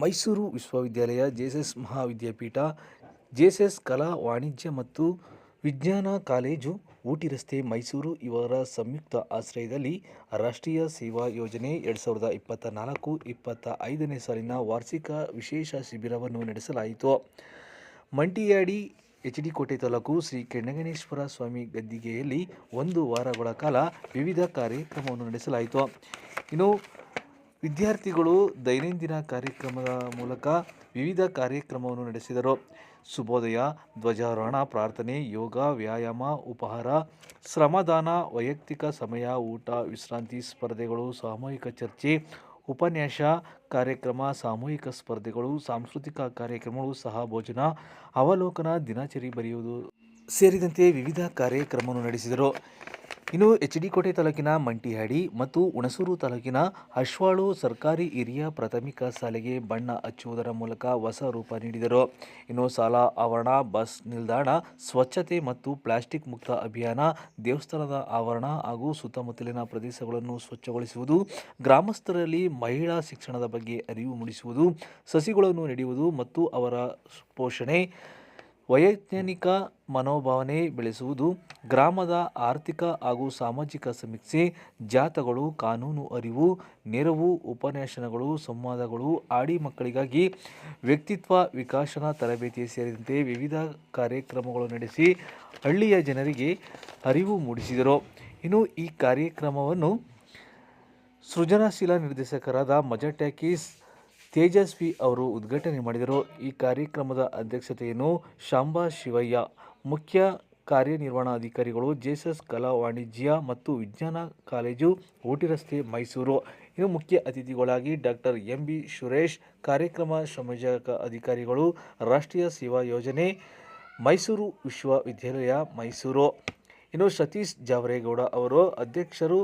ಮೈಸೂರು ವಿಶ್ವವಿದ್ಯಾಲಯ, JSS Mahavidyapeetha, JSS ಕಲಾ ವಾಣಿಜ್ಯ ಮತ್ತು ವಿಜ್ಞಾನ ಕಾಲೇಜು, ಊಟಿ ರಸ್ತೆ, ಮೈಸೂರು ಇವರ ಸಂಯುಕ್ತ ಆಶ್ರಯದಲ್ಲಿ ರಾಷ್ಟ್ರೀಯ ಸೇವಾ ಯೋಜನೆ 2024-25ನೇ ಸಾಲಿನ ವಾರ್ಷಿಕ ವಿಶೇಷ ಶಿಬಿರವನ್ನು ನಡೆಸಲಾಯಿತು. ಮಂಟಿಯಾಡಿ, ಎಚ್.ಡಿ. ಕೋಟೆ ತಾಲೂಕು ಶ್ರೀ ಕೆಣ್ಣಗಣೇಶ್ವರ ಸ್ವಾಮಿ ಗದ್ದಿಗೆಯಲ್ಲಿ 1 ವಾರಗಳ ಕಾಲ ವಿವಿಧ ಕಾರ್ಯಕ್ರಮವನ್ನು ನಡೆಸಲಾಯಿತು. ಇನ್ನು ವಿದ್ಯಾರ್ಥಿಗಳು ದೈನಂದಿನ ಕಾರ್ಯಕ್ರಮದ ಮೂಲಕ ವಿವಿಧ ಕಾರ್ಯಕ್ರಮವನ್ನು ನಡೆಸಿದರು. ಶುಭೋದಯ, ಧ್ವಜಾರೋಹಣ, ಪ್ರಾರ್ಥನೆ, ಯೋಗ, ವ್ಯಾಯಾಮ, ಉಪಹಾರ, ಶ್ರಮದಾನ, ವೈಯಕ್ತಿಕ ಸಮಯ, ಊಟ, ವಿಶ್ರಾಂತಿ, ಸ್ಪರ್ಧೆಗಳು, ಸಾಮೂಹಿಕ ಚರ್ಚೆ, ಉಪನ್ಯಾಸ ಕಾರ್ಯಕ್ರಮ, ಸಾಮೂಹಿಕ ಸ್ಪರ್ಧೆಗಳು, ಸಾಂಸ್ಕೃತಿಕ ಕಾರ್ಯಕ್ರಮಗಳು, ಸಹಭೋಜನ, ಅವಲೋಕನ, ದಿನಚರಿ ಬರೆಯುವುದು ಸೇರಿದಂತೆ ವಿವಿಧ ಕಾರ್ಯಕ್ರಮವನ್ನು ನಡೆಸಿದರು. ಇನ್ನು ಎಚ್.ಡಿ. ಕೋಟೆ ತಾಲೂಕಿನ ಮಂಟಿಯಾಡಿ ಮತ್ತು ಹುಣಸೂರು ತಾಲೂಕಿನ ಅಶ್ವಾಳು ಸರ್ಕಾರಿ ಹಿರಿಯ ಪ್ರಾಥಮಿಕ ಶಾಲೆಗೆ ಬಣ್ಣ ಹಚ್ಚುವುದರ ಮೂಲಕ ಹೊಸ ರೂಪ ನೀಡಿದರು. ಇನ್ನು ಶಾಲಾ ಆವರಣ, ಬಸ್ ನಿಲ್ದಾಣ ಸ್ವಚ್ಛತೆ ಮತ್ತು ಪ್ಲಾಸ್ಟಿಕ್ ಮುಕ್ತ ಅಭಿಯಾನ, ದೇವಸ್ಥಾನದ ಆವರಣ ಹಾಗೂ ಸುತ್ತಮುತ್ತಲಿನ ಪ್ರದೇಶಗಳನ್ನು ಸ್ವಚ್ಛಗೊಳಿಸುವುದು, ಗ್ರಾಮಸ್ಥರಲ್ಲಿ ಮಹಿಳಾ ಶಿಕ್ಷಣದ ಬಗ್ಗೆ ಅರಿವು ಮೂಡಿಸುವುದು, ಸಸಿಗಳನ್ನು ನೆಡುವುದು ಮತ್ತು ಅವರ ಪೋಷಣೆ, ವೈಜ್ಞಾನಿಕ ಮನೋಭಾವನೆ ಬೆಳೆಸುವುದು, ಗ್ರಾಮದ ಆರ್ಥಿಕ ಹಾಗೂ ಸಾಮಾಜಿಕ ಸಮೀಕ್ಷೆ, ಜಾಥಾಗಳು, ಕಾನೂನು ಅರಿವು, ನೆರವು, ಉಪನ್ಯಾಸಗಳು, ಸಂವಾದಗಳು, ಆಡಿ ಮಕ್ಕಳಿಗಾಗಿ ವ್ಯಕ್ತಿತ್ವ ವಿಕಸನ ತರಬೇತಿ ಸೇರಿದಂತೆ ವಿವಿಧ ಕಾರ್ಯಕ್ರಮಗಳು ನಡೆಸಿ ಹಳ್ಳಿಯ ಜನರಿಗೆ ಅರಿವು ಮೂಡಿಸಿದರು. ಇನ್ನು ಈ ಕಾರ್ಯಕ್ರಮವನ್ನು ಸೃಜನಶೀಲ ನಿರ್ದೇಶಕರಾದ ಮಜಟ್ಯಾಕಿಸ್ ತೇಜಸ್ವಿ ಅವರು ಉದ್ಘಾಟನೆ ಮಾಡಿದರು. ಈ ಕಾರ್ಯಕ್ರಮದ ಅಧ್ಯಕ್ಷತೆಯನ್ನು ಶಾಂಬಾ ಶಿವಯ್ಯ, ಮುಖ್ಯ ಕಾರ್ಯನಿರ್ವಹಣಾಧಿಕಾರಿಗಳು, ಜೆಎಸ್ಎಸ್ ಕಲಾ ವಾಣಿಜ್ಯ ಮತ್ತು ವಿಜ್ಞಾನ ಕಾಲೇಜು, ಊಟಿ ರಸ್ತೆ, ಮೈಸೂರು. ಇನ್ನು ಮುಖ್ಯ ಅತಿಥಿಗಳಾಗಿ ಡಾಕ್ಟರ್ ಎಂ.ಬಿ. ಸುರೇಶ್, ಕಾರ್ಯಕ್ರಮ ಸಂಯೋಜಕ ಅಧಿಕಾರಿಗಳು, ರಾಷ್ಟ್ರೀಯ ಸೇವಾ ಯೋಜನೆ, ಮೈಸೂರು ವಿಶ್ವವಿದ್ಯಾಲಯ, ಮೈಸೂರು. ಇನ್ನು ಸತೀಶ್ ಜಾವರೇಗೌಡ ಅವರು ಅಧ್ಯಕ್ಷರು,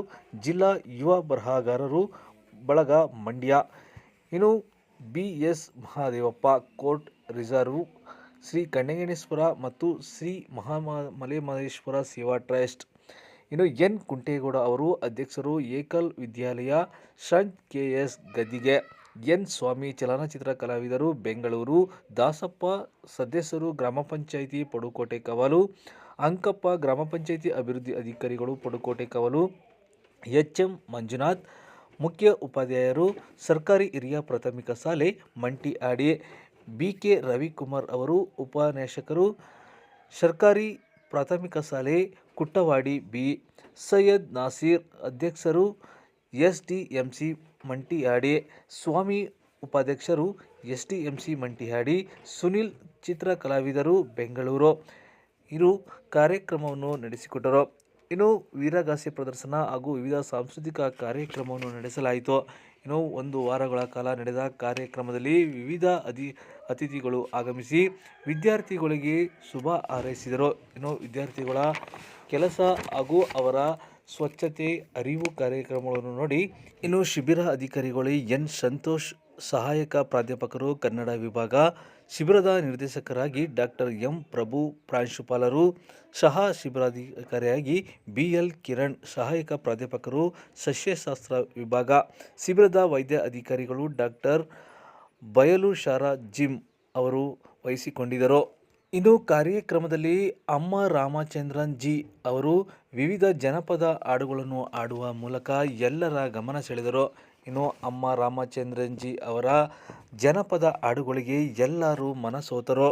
ಜಿಲ್ಲಾ ಯುವ ಬರಹಗಾರರು ಬಳಗ, ಮಂಡ್ಯ. ಇನ್ನು ಬಿ.ಎಸ್. ಮಹಾದೇವಪ್ಪ, ಕೋರ್ಟ್ ರಿಸರ್ವ್, ಶ್ರೀ ಕೆಣ್ಣಗಣೇಶ್ವರ ಮತ್ತು ಶ್ರೀ ಮಲೆಮಹದೇಶ್ವರ ಸೇವಾ ಟ್ರಸ್ಟ್. ಇನ್ನು ಎನ್. ಕುಂಟೇಗೌಡ ಅವರು ಅಧ್ಯಕ್ಷರು, ಏಕಲ್ ವಿದ್ಯಾಲಯ, ಸಂತ್ ಕೆ.ಎಸ್. ಗದ್ದಿಗೆ. ಎನ್. ಸ್ವಾಮಿ, ಚಲನಚಿತ್ರ ಕಲಾವಿದರು, ಬೆಂಗಳೂರು. ದಾಸಪ್ಪ, ಸದಸ್ಯರು, ಗ್ರಾಮ ಪಂಚಾಯಿತಿ ಪಡುಕೋಟೆ ಕವಲು. ಅಂಕಪ್ಪ, ಗ್ರಾಮ ಪಂಚಾಯಿತಿ ಅಭಿವೃದ್ಧಿ ಅಧಿಕಾರಿಗಳು, ಪಡುಕೋಟೆ ಕವಲು. ಎಚ್.ಎಂ. ಮಂಜುನಾಥ್, ಮುಖ್ಯ ಉಪಾಧ್ಯಾಯರು, ಸರ್ಕಾರಿ ಹಿರಿಯ ಪ್ರಾಥಮಿಕ ಶಾಲೆ, ಮಂಟಿಯಾಡಿ. ಬಿ.ಕೆ. ರವಿಕುಮಾರ್ ಅವರು ಉಪನ್ಯಾಸಕರು, ಸರ್ಕಾರಿ ಪ್ರಾಥಮಿಕ ಶಾಲೆ, ಕುಟ್ಟವಾಡಿ. ಬಿ. ಸೈಯದ್ ನಾಸೀರ್, ಅಧ್ಯಕ್ಷರು, ಎಸ್.ಡಿ.ಎಂ.ಸಿ. ಮಂಟಿಯಾಡಿ. ಸ್ವಾಮಿ, ಉಪಾಧ್ಯಕ್ಷರು, ಎಸ್.ಡಿ.ಎಂ.ಸಿ. ಮಂಟಿಯಾಡಿ. ಸುನಿಲ್, ಚಿತ್ರ ಕಲಾವಿದರು, ಬೆಂಗಳೂರು. ಇರು ಕಾರ್ಯಕ್ರಮವನ್ನು ನಡೆಸಿಕೊಟ್ಟರು. ಇನ್ನು ವೀರಗಾಸೆ ಪ್ರದರ್ಶನ ಹಾಗೂ ವಿವಿಧ ಸಾಂಸ್ಕೃತಿಕ ಕಾರ್ಯಕ್ರಮವನ್ನು ನಡೆಸಲಾಯಿತು. ಇನ್ನು 1 ವಾರಗಳ ಕಾಲ ನಡೆದ ಕಾರ್ಯಕ್ರಮದಲ್ಲಿ ವಿವಿಧ ಅತಿಥಿಗಳು ಆಗಮಿಸಿ ವಿದ್ಯಾರ್ಥಿಗಳಿಗೆ ಶುಭ ಹಾರೈಸಿದರು. ಇನ್ನು ವಿದ್ಯಾರ್ಥಿಗಳ ಕೆಲಸ ಹಾಗೂ ಅವರ ಸ್ವಚ್ಛತೆ ಅರಿವು ಕಾರ್ಯಕ್ರಮಗಳನ್ನು ನೋಡಿ ಇನ್ನು ಶಿಬಿರ ಅಧಿಕಾರಿಗಳು ಎನ್. ಸಂತೋಷ್, ಸಹಾಯಕ ಪ್ರಾಧ್ಯಾಪಕರು, ಕನ್ನಡ ವಿಭಾಗ. ಶಿಬಿರದ ನಿರ್ದೇಶಕರಾಗಿ ಡಾಕ್ಟರ್ ಎಂ. ಪ್ರಭು, ಪ್ರಾಂಶುಪಾಲರು. ಸಹ ಶಿಬಿರಾಧಿಕಾರಿಯಾಗಿ ಬಿ.ಎಲ್. ಕಿರಣ್, ಸಹಾಯಕ ಪ್ರಾಧ್ಯಾಪಕರು, ಸಸ್ಯಶಾಸ್ತ್ರ ವಿಭಾಗ. ಶಿಬಿರದ ವೈದ್ಯ ಅಧಿಕಾರಿಗಳು ಡಾಕ್ಟರ್ ಬಯಲುಶಾರ ಜಿಮ್ ಅವರು ವಹಿಸಿಕೊಂಡಿದ್ದರು. ಇನ್ನು ಕಾರ್ಯಕ್ರಮದಲ್ಲಿ ಅಮ್ಮ ರಾಮಚಂದ್ರನ್ ಜಿ ಅವರು ವಿವಿಧ ಜನಪದ ಹಾಡುಗಳನ್ನು ಹಾಡುವ ಮೂಲಕ ಎಲ್ಲರ ಗಮನ ಸೆಳೆದರು. ಇನ್ನು ಅಮ್ಮ ರಾಮಚಂದ್ರನ್ ಜಿ ಅವರ ಜನಪದ ಹಾಡುಗಳಿಗೆ ಎಲ್ಲರೂ ಮನಸೋತರು.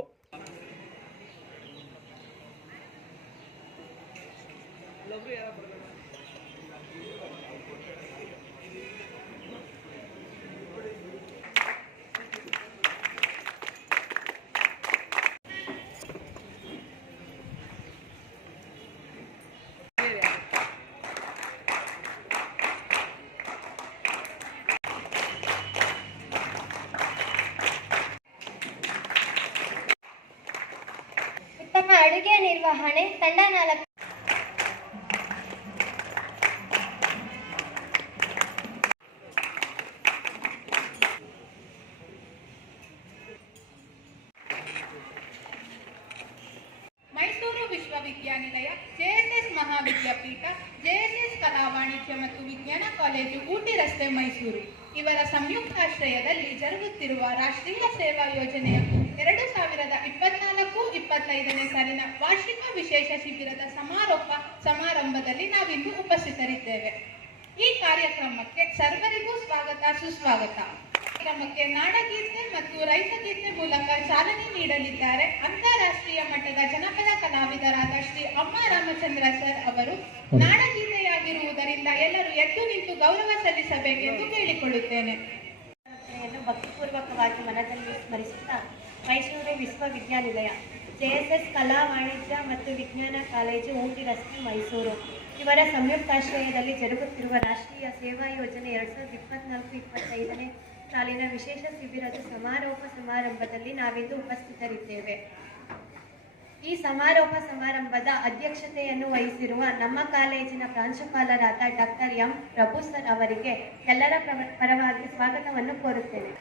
ಅಡುಗೆ ನಿರ್ವಹಣೆ ತಂಡ 4. ಮೈಸೂರು ವಿಶ್ವವಿದ್ಯಾನಿಲಯ, ಜೆಎಸ್ಎಸ್ ಮಹಾವಿದ್ಯಾಪೀಠ, ಜೆಎಸ್ಎಸ್ ಕಲಾ ವಾಣಿಜ್ಯ ಮತ್ತು ವಿಜ್ಞಾನ ಕಾಲೇಜು, ಊಟಿ ರಸ್ತೆ, ಮೈಸೂರು ಇವರ ಸಂಯುಕ್ತಾಶ್ರಯದಲ್ಲಿ ಜರುಗುತ್ತಿರುವ ರಾಷ್ಟ್ರೀಯ ಸೇವಾ ಯೋಜನೆಯ 2024-25ನೇ ಸಾಲಿನ ವಾರ್ಷಿಕ ವಿಶೇಷ ಶಿಬಿರದ ಸಮಾರಂಭದಲ್ಲಿ ನಾವಿಂದು ಉಪಸ್ಥಿತರಿದ್ದೇವೆ. ಈ ಕಾರ್ಯಕ್ರಮಕ್ಕೆ ಸರ್ವರಿಗೂ ಸ್ವಾಗತ ಸುಸ್ವಾಗತ. ಕಾರ್ಯಕ್ರಮಕ್ಕೆ ನಾಡಗೀತೆ ಮತ್ತು ರೈತಗೀತೆ ಮೂಲಕ ಚಾಲನೆ ನೀಡಲಿದ್ದಾರೆ ಅಂತಾರಾಷ್ಟ್ರೀಯ ಮಟ್ಟದ ಜನಪದ ಕಲಾವಿದರಾದ ಶ್ರೀ ಅಮ್ಮ ರಾಮಚಂದ್ರ ಸರ್ ಅವರು. ನಾಡಗೀತೆಯಾಗಿರುವುದರಿಂದ ಎಲ್ಲರೂ ಎದ್ದು ನಿಂತು ಗೌರವ ಸಲ್ಲಿಸಬೇಕೆಂದು ಕೇಳಿಕೊಳ್ಳುತ್ತೇನೆ. ಭಕ್ತಿಪೂರ್ವಕವಾಗಿ ಮನದಲ್ಲಿ ಸ್ಮರಿಸುತ್ತಾ ಮೈಸೂರು ವಿಶ್ವವಿದ್ಯಾನಿಲಯ JSS ಕಲಾ ವಾಣಿಜ್ಯ ಮತ್ತು ವಿಜ್ಞಾನ ಕಾಲೇಜು ಊಟಿ ರಸ್ತೆ ಮೈಸೂರು ಇವರ ಸಂಯುಕ್ತಾಶ್ರಯದಲ್ಲಿ ಜರುಗುತ್ತಿರುವ ರಾಷ್ಟ್ರೀಯ ಸೇವಾ ಯೋಜನೆ 2024-25ನೇ ಸಾಲಿನ ವಿಶೇಷ ಶಿಬಿರದ ಸಮಾರೋಪ ಸಮಾರಂಭದಲ್ಲಿ ನಾವಿಂದು ಉಪಸ್ಥಿತರಿದ್ದೇವೆ. ಈ ಸಮಾರೋಪ ಸಮಾರಂಭದ ಅಧ್ಯಕ್ಷತೆಯನ್ನು ವಹಿಸಿರುವ ನಮ್ಮ ಕಾಲೇಜಿನ ಪ್ರಾಂಶುಪಾಲರಾದ ಡಾಕ್ಟರ್ ಎಂ ಪ್ರಭು ಸರ್ ಅವರಿಗೆ ಎಲ್ಲರ ಪರವಾಗಿ ಸ್ವಾಗತವನ್ನು ಕೋರುತ್ತೇನೆ.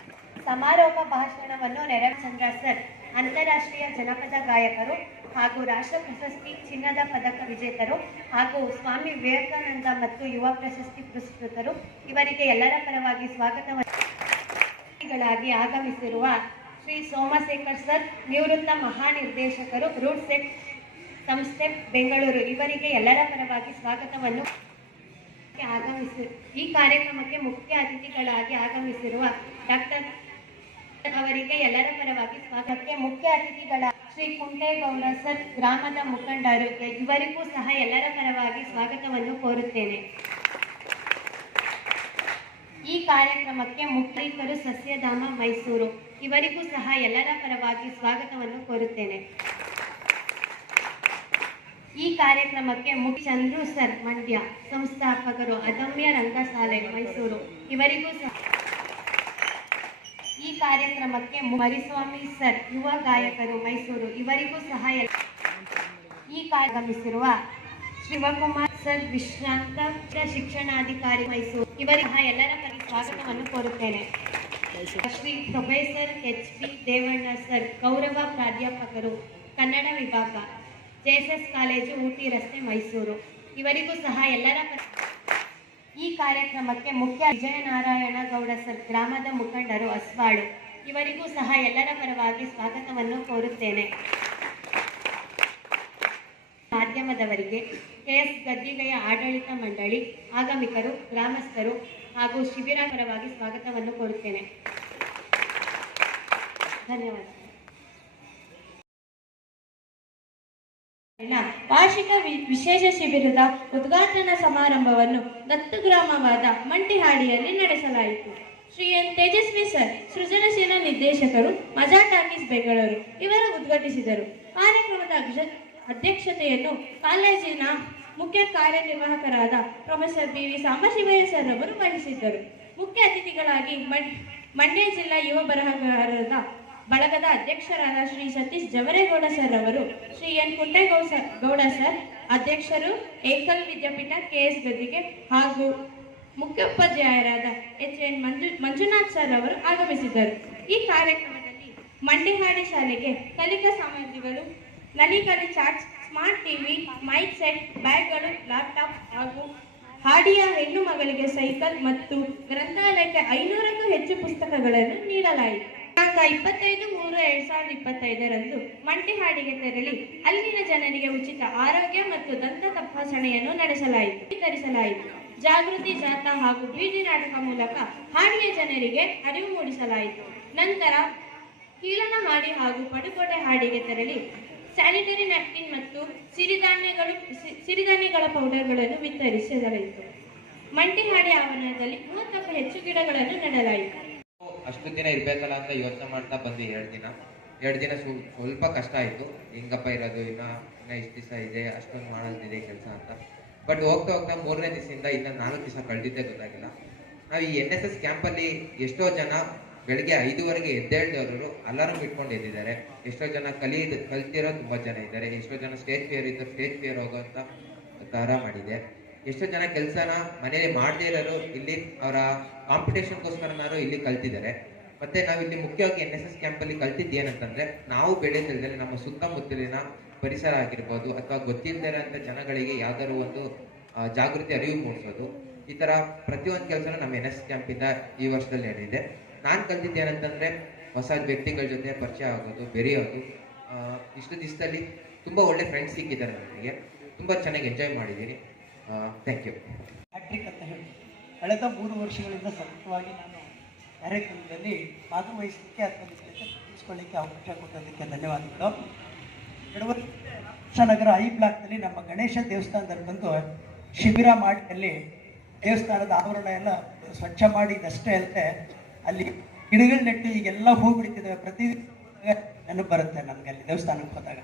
ಸಮಾರೋಪ ಭಾಷಣವನ್ನು ನೆರವೇರಿಸಿದ ಸರ್ ಅಂತಾರಾಷ್ಟ್ರೀಯ ಜನಪದ ಗಾಯಕರು ಹಾಗೂ ರಾಷ್ಟ್ರ ಪ್ರಶಸ್ತಿ ಚಿನ್ನದ ಪದಕ ವಿಜೇತರು ಹಾಗೂ ಸ್ವಾಮಿ ವಿವೇಕಾನಂದ ಮತ್ತು ಯುವ ಪ್ರಶಸ್ತಿ ಪುರಸ್ಕೃತರು. ಇವರಿಗೆ ಎಲ್ಲರ ಪರವಾಗಿ ಸ್ವಾಗತವಾಗಿ ಆಗಮಿಸಿರುವ ಶ್ರೀ ಸೋಮಶೇಖರ್ ಸರ್, ನಿವೃತ್ತ ಮಹಾನಿರ್ದೇಶಕರು, ರೂಟ್ ಸೆಟ್ ಸಂಸ್ಥೆ ಬೆಂಗಳೂರು, ಇವರಿಗೆ ಎಲ್ಲರ ಪರವಾಗಿ ಸ್ವಾಗತವನ್ನು ಈ ಕಾರ್ಯಕ್ರಮಕ್ಕೆ ಮುಖ್ಯ ಅತಿಥಿಗಳಾಗಿ ಆಗಮಿಸಿರುವ ಡಾಕ್ಟರ್ ಅವರಿಗೆ ಎಲ್ಲರ ಪರವಾಗಿ ಸ್ವಾಗತಕ್ಕೆ ಮುಖ್ಯ ಅತಿಥಿಗಳ ಶ್ರೀ ಕುಂಟೇಗೌಡ ಸರ್, ಗ್ರಾಮದ ಮುಖಂಡರು, ಇವರಿಗೂ ಸಹ ಎಲ್ಲರ ಪರವಾಗಿ ಸ್ವಾಗತವನ್ನು ಕೋರುತ್ತೇನೆ. ಈ ಕಾರ್ಯಕ್ರಮಕ್ಕೆ ಮುಖ್ಯಸ್ಥರು ಸಸ್ಯಧಾಮ ಮೈಸೂರು, ಇವರಿಗೂ ಸಹ ಎಲ್ಲರ ಪರವಾಗಿ ಸ್ವಾಗತವನ್ನು ಕೋರುತ್ತೇನೆ. ಈ ಕಾರ್ಯಕ್ರಮಕ್ಕೆ ಚಂದ್ರು ಸರ್, ಮಂಡ್ಯ, ಸಂಸ್ಥಾಪಕರು, ಅದಮ್ಯ ರಂಗಶಾಲೆ ಮೈಸೂರು, ಇವರಿಗೂ ಸಹ. ಈ ಕಾರ್ಯಕ್ರಮಕ್ಕೆ ಮರಿಸ್ವಾಮಿ ಸರ್, ಯುವ ಗಾಯಕರು ಮೈಸೂರು, ಇವರಿಗೂ ಸಹ ಈ ಆಗಮಿಸಿರುವ ಶಿವಕುಮಾರ್ ಸರ್, ವಿಶ್ರಾಂತ ಶಿಕ್ಷಣಾಧಿಕಾರಿ ಮೈಸೂರು, ಇವರಿಗೆ ಎಲ್ಲರ ಪರವಾಗಿ ಸ್ವಾಗತವನ್ನು ಕೋರುತ್ತೇನೆ. Shri professor HB Devanna sir, ಗೌರವ ಪ್ರಾಧ್ಯಾಪಕರು, ಕನ್ನಡ ವಿಭಾಗ, JSS ಕಾಲೇಜು ಊಟಿ ರಸ್ತೆ ಮೈಸೂರು, ಇವರಿಗೂ ಸಹ ಎಲ್ಲರ ಈ ಕಾರ್ಯಕ್ರಮಕ್ಕೆ ಮುಖ್ಯ ವಿಜಯನಾರಾಯಣ ಗೌಡ ಸರ್, ಗ್ರಾಮದ ಮುಖಂಡರು, ಅಸ್ವಾಳು, ಇವರಿಗೂ ಸಹ ಎಲ್ಲರ ಪರವಾಗಿ ಸ್ವಾಗತವನ್ನು ಕೋರುತ್ತೇನೆ. ಮಾಧ್ಯಮದವರಿಗೆ KS ಗದ್ದಿಗೆಯ ಆಡಳಿತ ಮಂಡಳಿ, ಆಗಮಿಕರು, ಗ್ರಾಮಸ್ಥರು ಹಾಗೂ ಶಿಬಿರ ಪರವಾಗಿ ಸ್ವಾಗತವನ್ನು ಕೋರುತ್ತೇನೆ. ಧನ್ಯವಾದ. ವಾರ್ಷಿಕ ವಿಶೇಷ ಶಿಬಿರದ ಉದ್ಘಾಟನಾ ಸಮಾರಂಭವನ್ನು ದತ್ತು ಗ್ರಾಮವಾದ ಮಂಟಿಹಾಡಿಯಲ್ಲಿ ನಡೆಸಲಾಯಿತು. ಶ್ರೀ ಎನ್ ತೇಜಸ್ವಿ ಸರ್, ಸೃಜನಶೀಲ ನಿರ್ದೇಶಕರು, ಮಜಾ ಟಾಕೀಸ್ ಬೆಂಗಳೂರು, ಇವರು ಉದ್ಘಾಟಿಸಿದರು. ಕಾರ್ಯಕ್ರಮದ ಅಧ್ಯಕ್ಷತೆಯನ್ನು ಕಾಲೇಜಿನ ಮುಖ್ಯ ಕಾರ್ಯನಿರ್ವಾಹಕರಾದ ಪ್ರೊಫೆಸರ್ BV ಸಾಂಬಶಿವಯ್ಯ ಸರ್ ಅವರು ವಹಿಸಿದ್ದರು. ಮುಖ್ಯ ಅತಿಥಿಗಳಾಗಿ ಮಂಡ್ಯ ಜಿಲ್ಲಾ ಯುವ ಬರಹಗಾರರ ಬಳಗದ ಅಧ್ಯಕ್ಷರಾದ ಶ್ರೀ ಸತೀಶ್ ಜವರೇಗೌಡ ಸರ್ ಅವರು, ಶ್ರೀ ಎನ್ ಕುಂಟೇಗೌಡ ಸರ್, ಅಧ್ಯಕ್ಷರು, ಏಕಲ್ ವಿದ್ಯಾಪೀಠ KS ಗದ್ದಿಗೆ, ಹಾಗೂ ಮುಖ್ಯೋಪಾಧ್ಯಾಯರಾದ HN ಮಂಜುನಾಥ್ ಸರ್ ಅವರು ಆಗಮಿಸಿದ್ದರು. ಈ ಕಾರ್ಯಕ್ರಮದಲ್ಲಿ ಮಂಡಿಹಾಡಿ ಶಾಲೆಗೆ ಕಲಿಕಾ ಸಾಮಗ್ರಿಗಳು, Nalikali charts, smart TV, mic set, ಬ್ಯಾಗ್ಗಳು, ಲ್ಯಾಪ್ಟಾಪ್ ಹಾಗೂ ಹಾಡಿಯ ಹೆಣ್ಣು ಮಗಳಿಗೆ ಸೈಕಲ್ ಮತ್ತು ಗ್ರಂಥಾಲಯಕ್ಕೆ 500ಕ್ಕೂ ಹೆಚ್ಚು ಪುಸ್ತಕಗಳನ್ನು ನೀಡಲಾಯಿತು. 25/3/2025 ಮಂಟಿಹಾಡಿಗೆ ತೆರಳಿ ಅಲ್ಲಿನ ಜನರಿಗೆ ಉಚಿತ ಆರೋಗ್ಯ ಮತ್ತು ದಂತ ತಪಾಸಣೆಯನ್ನು ನಡೆಸಲಾಯಿತು. ಜಾಗೃತಿ ಜಾಥಾ ಹಾಗೂ ಬೀದಿ ನಾಟಕ ಮೂಲಕ ಹಾಡಿಯ ಜನರಿಗೆ ಅರಿವು ಮೂಡಿಸಲಾಯಿತು. ನಂತರ ಕೀಲನಹಾಡಿ ಹಾಗೂ ಪಡುಕೋಟೆ ಹಾಡಿಗೆ ತೆರಳಿ ಸ್ಯಾನಿಟರಿ ನ್ಯಾಪ್ಕಿನ್ ಮತ್ತು ಸಿರಿಧಾನ್ಯಗಳ ಪೌಡರ್ಗಳನ್ನು ವಿತರಿಸಲಾಯಿತು. ಮಂಟಿಹಾಡಿ ಆವರಣದಲ್ಲಿ 30ಕ್ಕೂ ಹೆಚ್ಚು ಗಿಡಗಳನ್ನು ನೆಡಲಾಯಿತು. ಅಷ್ಟು ದಿನ ಇರಬೇಕಲ್ಲ ಅಂತ ಯೋಚನೆ ಮಾಡ್ತಾ ಬಂದು 2 ದಿನ ಸ್ವಲ್ಪ ಕಷ್ಟ ಆಯಿತು. ಹೆಂಗಪ್ಪ ಇರೋದು, ಇನ್ನ ಇಷ್ಟು ದಿವಸ ಇದೆ, ಅಷ್ಟೊಂದು ಮಾಡೋದಿದೆ ಕೆಲಸ ಅಂತ. ಬಟ್ ಹೋಗ್ತಾ 3ನೇ ದಿವಸದಿಂದ ಇನ್ನು 4 ದಿವಸ ಕಳೆದಿದ್ದೇ ಗೊತ್ತಾಗಿಲ್ಲ. ನಾವು ಈ NSS ಕ್ಯಾಂಪಲ್ಲಿ ಎಷ್ಟೋ ಜನ ಬೆಳಗ್ಗೆ 5:15ಗೆ ಎದ್ದೇಳ್ದವರು ಅಲಾರಂ ಇಟ್ಕೊಂಡು ಎದ್ದಿದ್ದಾರೆ. ಎಷ್ಟೋ ಜನ ಕಲ್ತಿರೋ ತುಂಬ ಜನ ಇದ್ದಾರೆ. ಎಷ್ಟೋ ಜನ ಸ್ಟೇಜ್ ಫಿಯರ್ ಇದ್ದರು, ಸ್ಟೇಜ್ ಫಿಯರ್ ಹೋಗೋಂಥ ಥರ ಮಾಡಿದೆ. ಎಷ್ಟೋ ಜನ ಕೆಲಸನ ಮನೇಲಿ ಮಾಡದೇ ಇರೋರು ಇಲ್ಲಿ ಅವರ ಕಾಂಪಿಟೇಷನ್ಗೋಸ್ಕರನಾರು ಇಲ್ಲಿ ಕಲ್ತಿದ್ದಾರೆ. ಮತ್ತೆ ನಾವಿಲ್ಲಿ ಮುಖ್ಯವಾಗಿ NSS ಕ್ಯಾಂಪಲ್ಲಿ ಕಲ್ತಿದ್ದು ಏನಂತಂದ್ರೆ, ನಾವು ಬೆಳೆದಿಲ್ಲದೆ ನಮ್ಮ ಸುತ್ತಮುತ್ತಲಿನ ಪರಿಸರ ಆಗಿರ್ಬೋದು ಅಥವಾ ಗೊತ್ತಿಲ್ಲದೆ ಇರೋಂಥ ಜನಗಳಿಗೆ ಯಾವ್ದಾದ್ರು ಒಂದು ಜಾಗೃತಿ ಅರಿವು ಮೂಡಿಸೋದು. ಈ ಥರ ಪ್ರತಿಯೊಂದು ಕೆಲಸನೂ ನಮ್ಮ NS ಕ್ಯಾಂಪಿಂದ ಈ ವರ್ಷದಲ್ಲಿ ನಡೆದಿದೆ. ನಾನು ಕಲ್ತಿದ್ದು ಏನಂತಂದರೆ ಹೊಸ ವ್ಯಕ್ತಿಗಳ ಜೊತೆ ಪರಿಚಯ ಆಗೋದು, ಬೆರೆಯೋದು. ಇಷ್ಟು ದಿವಸದಲ್ಲಿ ತುಂಬ ಒಳ್ಳೆ ಫ್ರೆಂಡ್ಸ್ ಸಿಕ್ಕಿದ್ದಾರೆ ನನಗೆ. ತುಂಬ ಚೆನ್ನಾಗಿ ಎಂಜಾಯ್ ಮಾಡಿದ್ದೀನಿ. Thank you. ಹ್ಯಾಟ್ರಿಕ್ ಅಂತ ಹೇಳಿ ಕಳೆದ 3 ವರ್ಷಗಳಿಂದ ಸತತವಾಗಿ ನಾನು ಕಾರ್ಯಕ್ರಮದಲ್ಲಿ ಭಾಗವಹಿಸಲಿಕ್ಕೆ ಅಥವಾ ತಿಳಿಸ್ಕೊಳ್ಳಿಕ್ಕೆ ಅವಕಾಶ ಕೊಟ್ಟೋದಕ್ಕೆ ಧನ್ಯವಾದಗಳು. ನಗರ ಐ ಬ್ಲಾಕ್ನಲ್ಲಿ ನಮ್ಮ ಗಣೇಶ ದೇವಸ್ಥಾನದಲ್ಲಿ ಬಂದು ಶಿಬಿರ ಮಾಡಿ ಅಲ್ಲಿ ದೇವಸ್ಥಾನದ ಆವರಣ ಎಲ್ಲ ಸ್ವಚ್ಛ ಮಾಡಿದಷ್ಟೇ ಅಲ್ಲದೆ ಅಲ್ಲಿ ಗಿಡಗಳು ನೆಟ್ಟು ಈಗೆಲ್ಲ ಹೂ ಬಿಡ್ತಿದ್ದಾವೆ. ಪ್ರತಿ ನೆನಪು ಬರುತ್ತೆ ನನಗೆ ಅಲ್ಲಿ ದೇವಸ್ಥಾನಕ್ಕೆ ಹೋದಾಗ.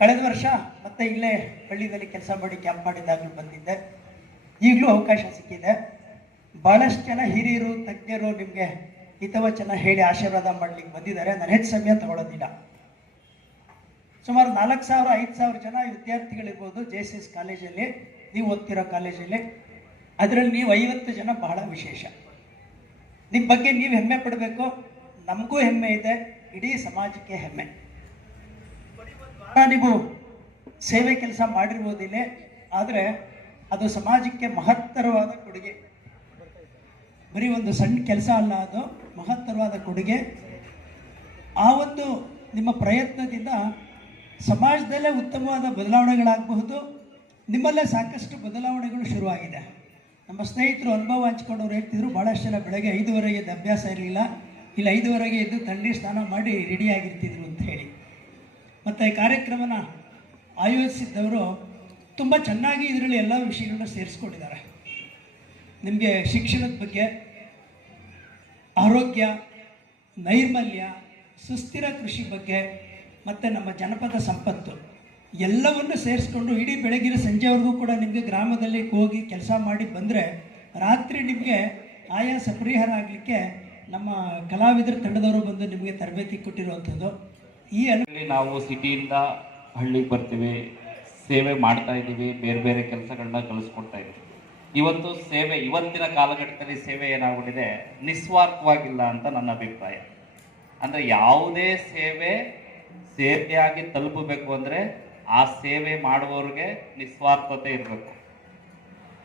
ಕಳೆದ ವರ್ಷ ಮತ್ತೆ ಇಲ್ಲೇ ಹಳ್ಳಿಯಲ್ಲಿ ಕೆಲಸ ಮಾಡಿ ಕ್ಯಾಂಪ್ ಮಾಡಿದಾಗಲೂ ಬಂದಿದ್ದೆ. ಈಗಲೂ ಅವಕಾಶ ಸಿಕ್ಕಿದೆ. ಭಾಳಷ್ಟು ಜನ ಹಿರಿಯರು ತಜ್ಞರು ನಿಮಗೆ ಹಿತವಚನ ಹೇಳಿ ಆಶೀರ್ವಾದ ಮಾಡಲಿಕ್ಕೆ ಬಂದಿದ್ದಾರೆ. ನಾನು ಹೆಚ್ಚು ಸಮಯ ತಗೊಳ್ಳೋದಿಲ್ಲ. ಸುಮಾರು 4,000-5,000 ಜನ ವಿದ್ಯಾರ್ಥಿಗಳಿರ್ಬೋದು JSS ಕಾಲೇಜಲ್ಲಿ, ನೀವು ಓದ್ತಿರೋ ಕಾಲೇಜಲ್ಲಿ. ಅದರಲ್ಲಿ ನೀವು 50 ಜನ ಬಹಳ ವಿಶೇಷ. ನಿಮ್ಮ ಬಗ್ಗೆ ನೀವು ಹೆಮ್ಮೆ ಪಡಬೇಕು. ನಮಗೂ ಹೆಮ್ಮೆ ಇದೆ, ಇಡೀ ಸಮಾಜಕ್ಕೆ ಹೆಮ್ಮೆ. ನೀವು ಸೇವೆ ಕೆಲಸ ಮಾಡಿರ್ಬೋದಿಲ್ಲ, ಆದರೆ ಅದು ಸಮಾಜಕ್ಕೆ ಮಹತ್ತರವಾದ ಕೊಡುಗೆ. ಬರೀ ಒಂದು ಸಣ್ಣ ಕೆಲಸ ಅಲ್ಲ, ಅದು ಮಹತ್ತರವಾದ ಕೊಡುಗೆ. ಆ ಒಂದು ನಿಮ್ಮ ಪ್ರಯತ್ನದಿಂದ ಸಮಾಜದಲ್ಲೇ ಉತ್ತಮವಾದ ಬದಲಾವಣೆಗಳಾಗಬಹುದು. ನಿಮ್ಮಲ್ಲೇ ಸಾಕಷ್ಟು ಬದಲಾವಣೆಗಳು ಶುರುವಾಗಿದೆ. ನಮ್ಮ ಸ್ನೇಹಿತರು ಅನುಭವ ಹಂಚ್ಕೊಂಡವ್ರು ಹೇಳ್ತಿದ್ರು, ಭಾಳಷ್ಟು ಜನ ಬೆಳಗ್ಗೆ 5:30 ಎದ್ದು ಅಭ್ಯಾಸ ಇರಲಿಲ್ಲ, ಇಲ್ಲ 5:30 ಎದ್ದು ತಣ್ಣೀರು ಸ್ನಾನ ಮಾಡಿ ರೆಡಿಯಾಗಿರ್ತಿದ್ರು ಅಂತ ಹೇಳಿ. ಮತ್ತು ಈ ಕಾರ್ಯಕ್ರಮನ ಆಯೋಜಿಸಿದ್ದವರು ತುಂಬ ಚೆನ್ನಾಗಿ ಇದರಲ್ಲಿ ಎಲ್ಲ ವಿಷಯಗಳನ್ನ ಸೇರಿಸ್ಕೊಂಡಿದ್ದಾರೆ. ನಿಮಗೆ ಶಿಕ್ಷಣದ ಬಗ್ಗೆ, ಆರೋಗ್ಯ, ನೈರ್ಮಲ್ಯ, ಸುಸ್ಥಿರ ಕೃಷಿ ಬಗ್ಗೆ ಮತ್ತು ನಮ್ಮ ಜನಪದ ಸಂಪತ್ತು ಎಲ್ಲವನ್ನು ಸೇರಿಸ್ಕೊಂಡು ಇಡೀ ಬೆಳಗಿನ ಸಂಜೆವರೆಗೂ ಕೂಡ ನಿಮಗೆ ಗ್ರಾಮದಲ್ಲಿ ಹೋಗಿ ಕೆಲಸ ಮಾಡಿ ಬಂದರೆ ರಾತ್ರಿ ನಿಮಗೆ ಆಯಾಸ ಪರಿಹಾರ ಆಗಲಿಕ್ಕೆ ನಮ್ಮ ಕಲಾವಿದರ ತಂಡದವರು ಬಂದು ನಿಮಗೆ ತರಬೇತಿ ಕೊಟ್ಟಿರುವಂಥದ್ದು. ಈ ನಾವು ಸಿಟಿಯಿಂದ ಹಳ್ಳಿಗೆ ಬರ್ತೀವಿ, ಸೇವೆ ಮಾಡ್ತಾ ಇದ್ದೀವಿ, ಬೇರೆ ಬೇರೆ ಕೆಲಸಗಳನ್ನ ಕಲಿಸ್ಕೊಡ್ತಾ ಇದ್ದೀವಿ. ಇವತ್ತು ಸೇವೆ, ಇವತ್ತಿನ ಕಾಲಘಟ್ಟದಲ್ಲಿ ಸೇವೆ ಏನಾಗ್ಬಿಟ್ಟಿದೆ, ನಿಸ್ವಾರ್ಥವಾಗಿಲ್ಲ ಅಂತ ನನ್ನ ಅಭಿಪ್ರಾಯ. ಅಂದರೆ ಯಾವುದೇ ಸೇವೆಯಾಗಿ ತಲುಪಬೇಕು ಅಂದರೆ ಆ ಸೇವೆ ಮಾಡುವವ್ರಿಗೆ ನಿಸ್ವಾರ್ಥತೆ ಇರಬೇಕು.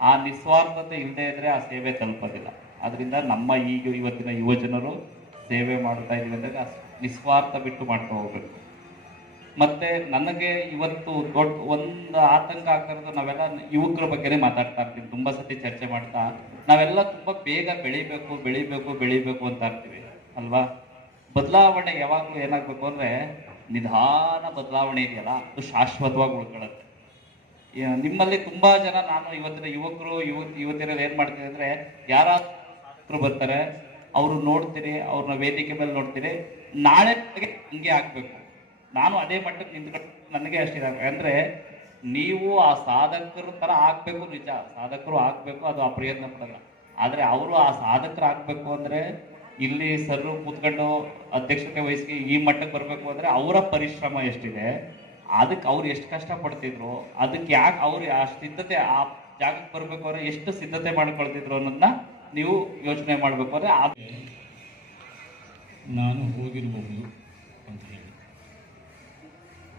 ಆ ನಿಸ್ವಾರ್ಥತೆ ಇಲ್ಲದೆ ಇದ್ದರೆ ಆ ಸೇವೆ ತಲುಪೋದಿಲ್ಲ. ಅದರಿಂದ ನಮ್ಮ ಇವತ್ತಿನ ಯುವಜನರು ಸೇವೆ ಮಾಡ್ತಾ ಇದ್ದೀವಿ ಅಂದರೆ ಆ ನಿಸ್ವಾರ್ಥ ಬಿಟ್ಟು ಮಾಡ್ತಾ ಹೋಗ್ಬೇಕು. ಮತ್ತು ನನಗೆ ಇವತ್ತು ದೊಡ್ಡ ಒಂದು ಆತಂಕ ಆಗ್ತಾ ನಾವೆಲ್ಲ ಯುವಕರ ಬಗ್ಗೆನೇ ಮಾತಾಡ್ತಾ ಇರ್ತೀವಿ. ತುಂಬ ಸತಿ ಚರ್ಚೆ ಮಾಡ್ತಾ ನಾವೆಲ್ಲ ತುಂಬ ಬೇಗ ಬೆಳಿಬೇಕು ಅಂತ ಇರ್ತೀವಿ ಅಲ್ವಾ. ಬದಲಾವಣೆ ಯಾವಾಗಲೂ ಏನಾಗಬೇಕು ಅಂದರೆ ನಿಧಾನ ಬದಲಾವಣೆ ಇದೆಯಲ್ಲ, ಅದು ಶಾಶ್ವತವಾಗಿ ಉಳ್ಕೊಳ್ಳುತ್ತೆ. ನಿಮ್ಮಲ್ಲಿ ತುಂಬ ಜನ, ನಾನು ಇವತ್ತಿನ ಯುವತಿಯರಲ್ಲಿ ಏನು ಮಾಡ್ತೀನಿ ಅಂದರೆ, ಯಾರಾದ್ರೂ ಬರ್ತಾರೆ, ಅವರು ನೋಡ್ತೀರಿ, ಅವ್ರನ್ನ ವೇದಿಕೆ ಮೇಲೆ ನೋಡ್ತೀರಿ, ನಾಳೆ ಹಂಗೆ ಆಗಬೇಕು, ನಾನು ಅದೇ ಮಟ್ಟಕ್ಕೆ ನಿಂತ್ಕೊಂಡು ನನಗೆ ಅಷ್ಟಿದೆ ಅಂದರೆ, ನೀವು ಆ ಸಾಧಕರ ಥರ ಆಗಬೇಕು. ನಿಜ, ಸಾಧಕರು ಆಗಬೇಕು, ಅದು ಆ ಪ್ರಯತ್ನ ಪಡಲ್ಲ. ಆದರೆ ಅವರು ಆ ಸಾಧಕರು ಆಗಬೇಕು ಅಂದರೆ, ಇಲ್ಲಿ ಸರ್ರು ಕೂತ್ಕೊಂಡು ಅಧ್ಯಕ್ಷತೆ ವಹಿಸಿ ಈ ಮಟ್ಟಕ್ಕೆ ಬರಬೇಕು ಅಂದರೆ ಅವರ ಪರಿಶ್ರಮ ಎಷ್ಟಿದೆ, ಅದಕ್ಕೆ ಅವ್ರು ಎಷ್ಟು ಕಷ್ಟಪಡ್ತಿದ್ರು, ಅದಕ್ಕೆ ಯಾಕೆ ಅವ್ರು ಆ ಸಿದ್ಧತೆ, ಆ ಜಾಗಕ್ಕೆ ಬರಬೇಕು ಅಂದರೆ ಎಷ್ಟು ಸಿದ್ಧತೆ ಮಾಡ್ಕೊಳ್ತಿದ್ರು ಅನ್ನೋದನ್ನ ನೀವು ಯೋಚನೆ ಮಾಡಬೇಕು. ಅಂದರೆ ನಾನು ಹೋಗಿರಬಹುದು ಅಂತ ಹೇಳಿ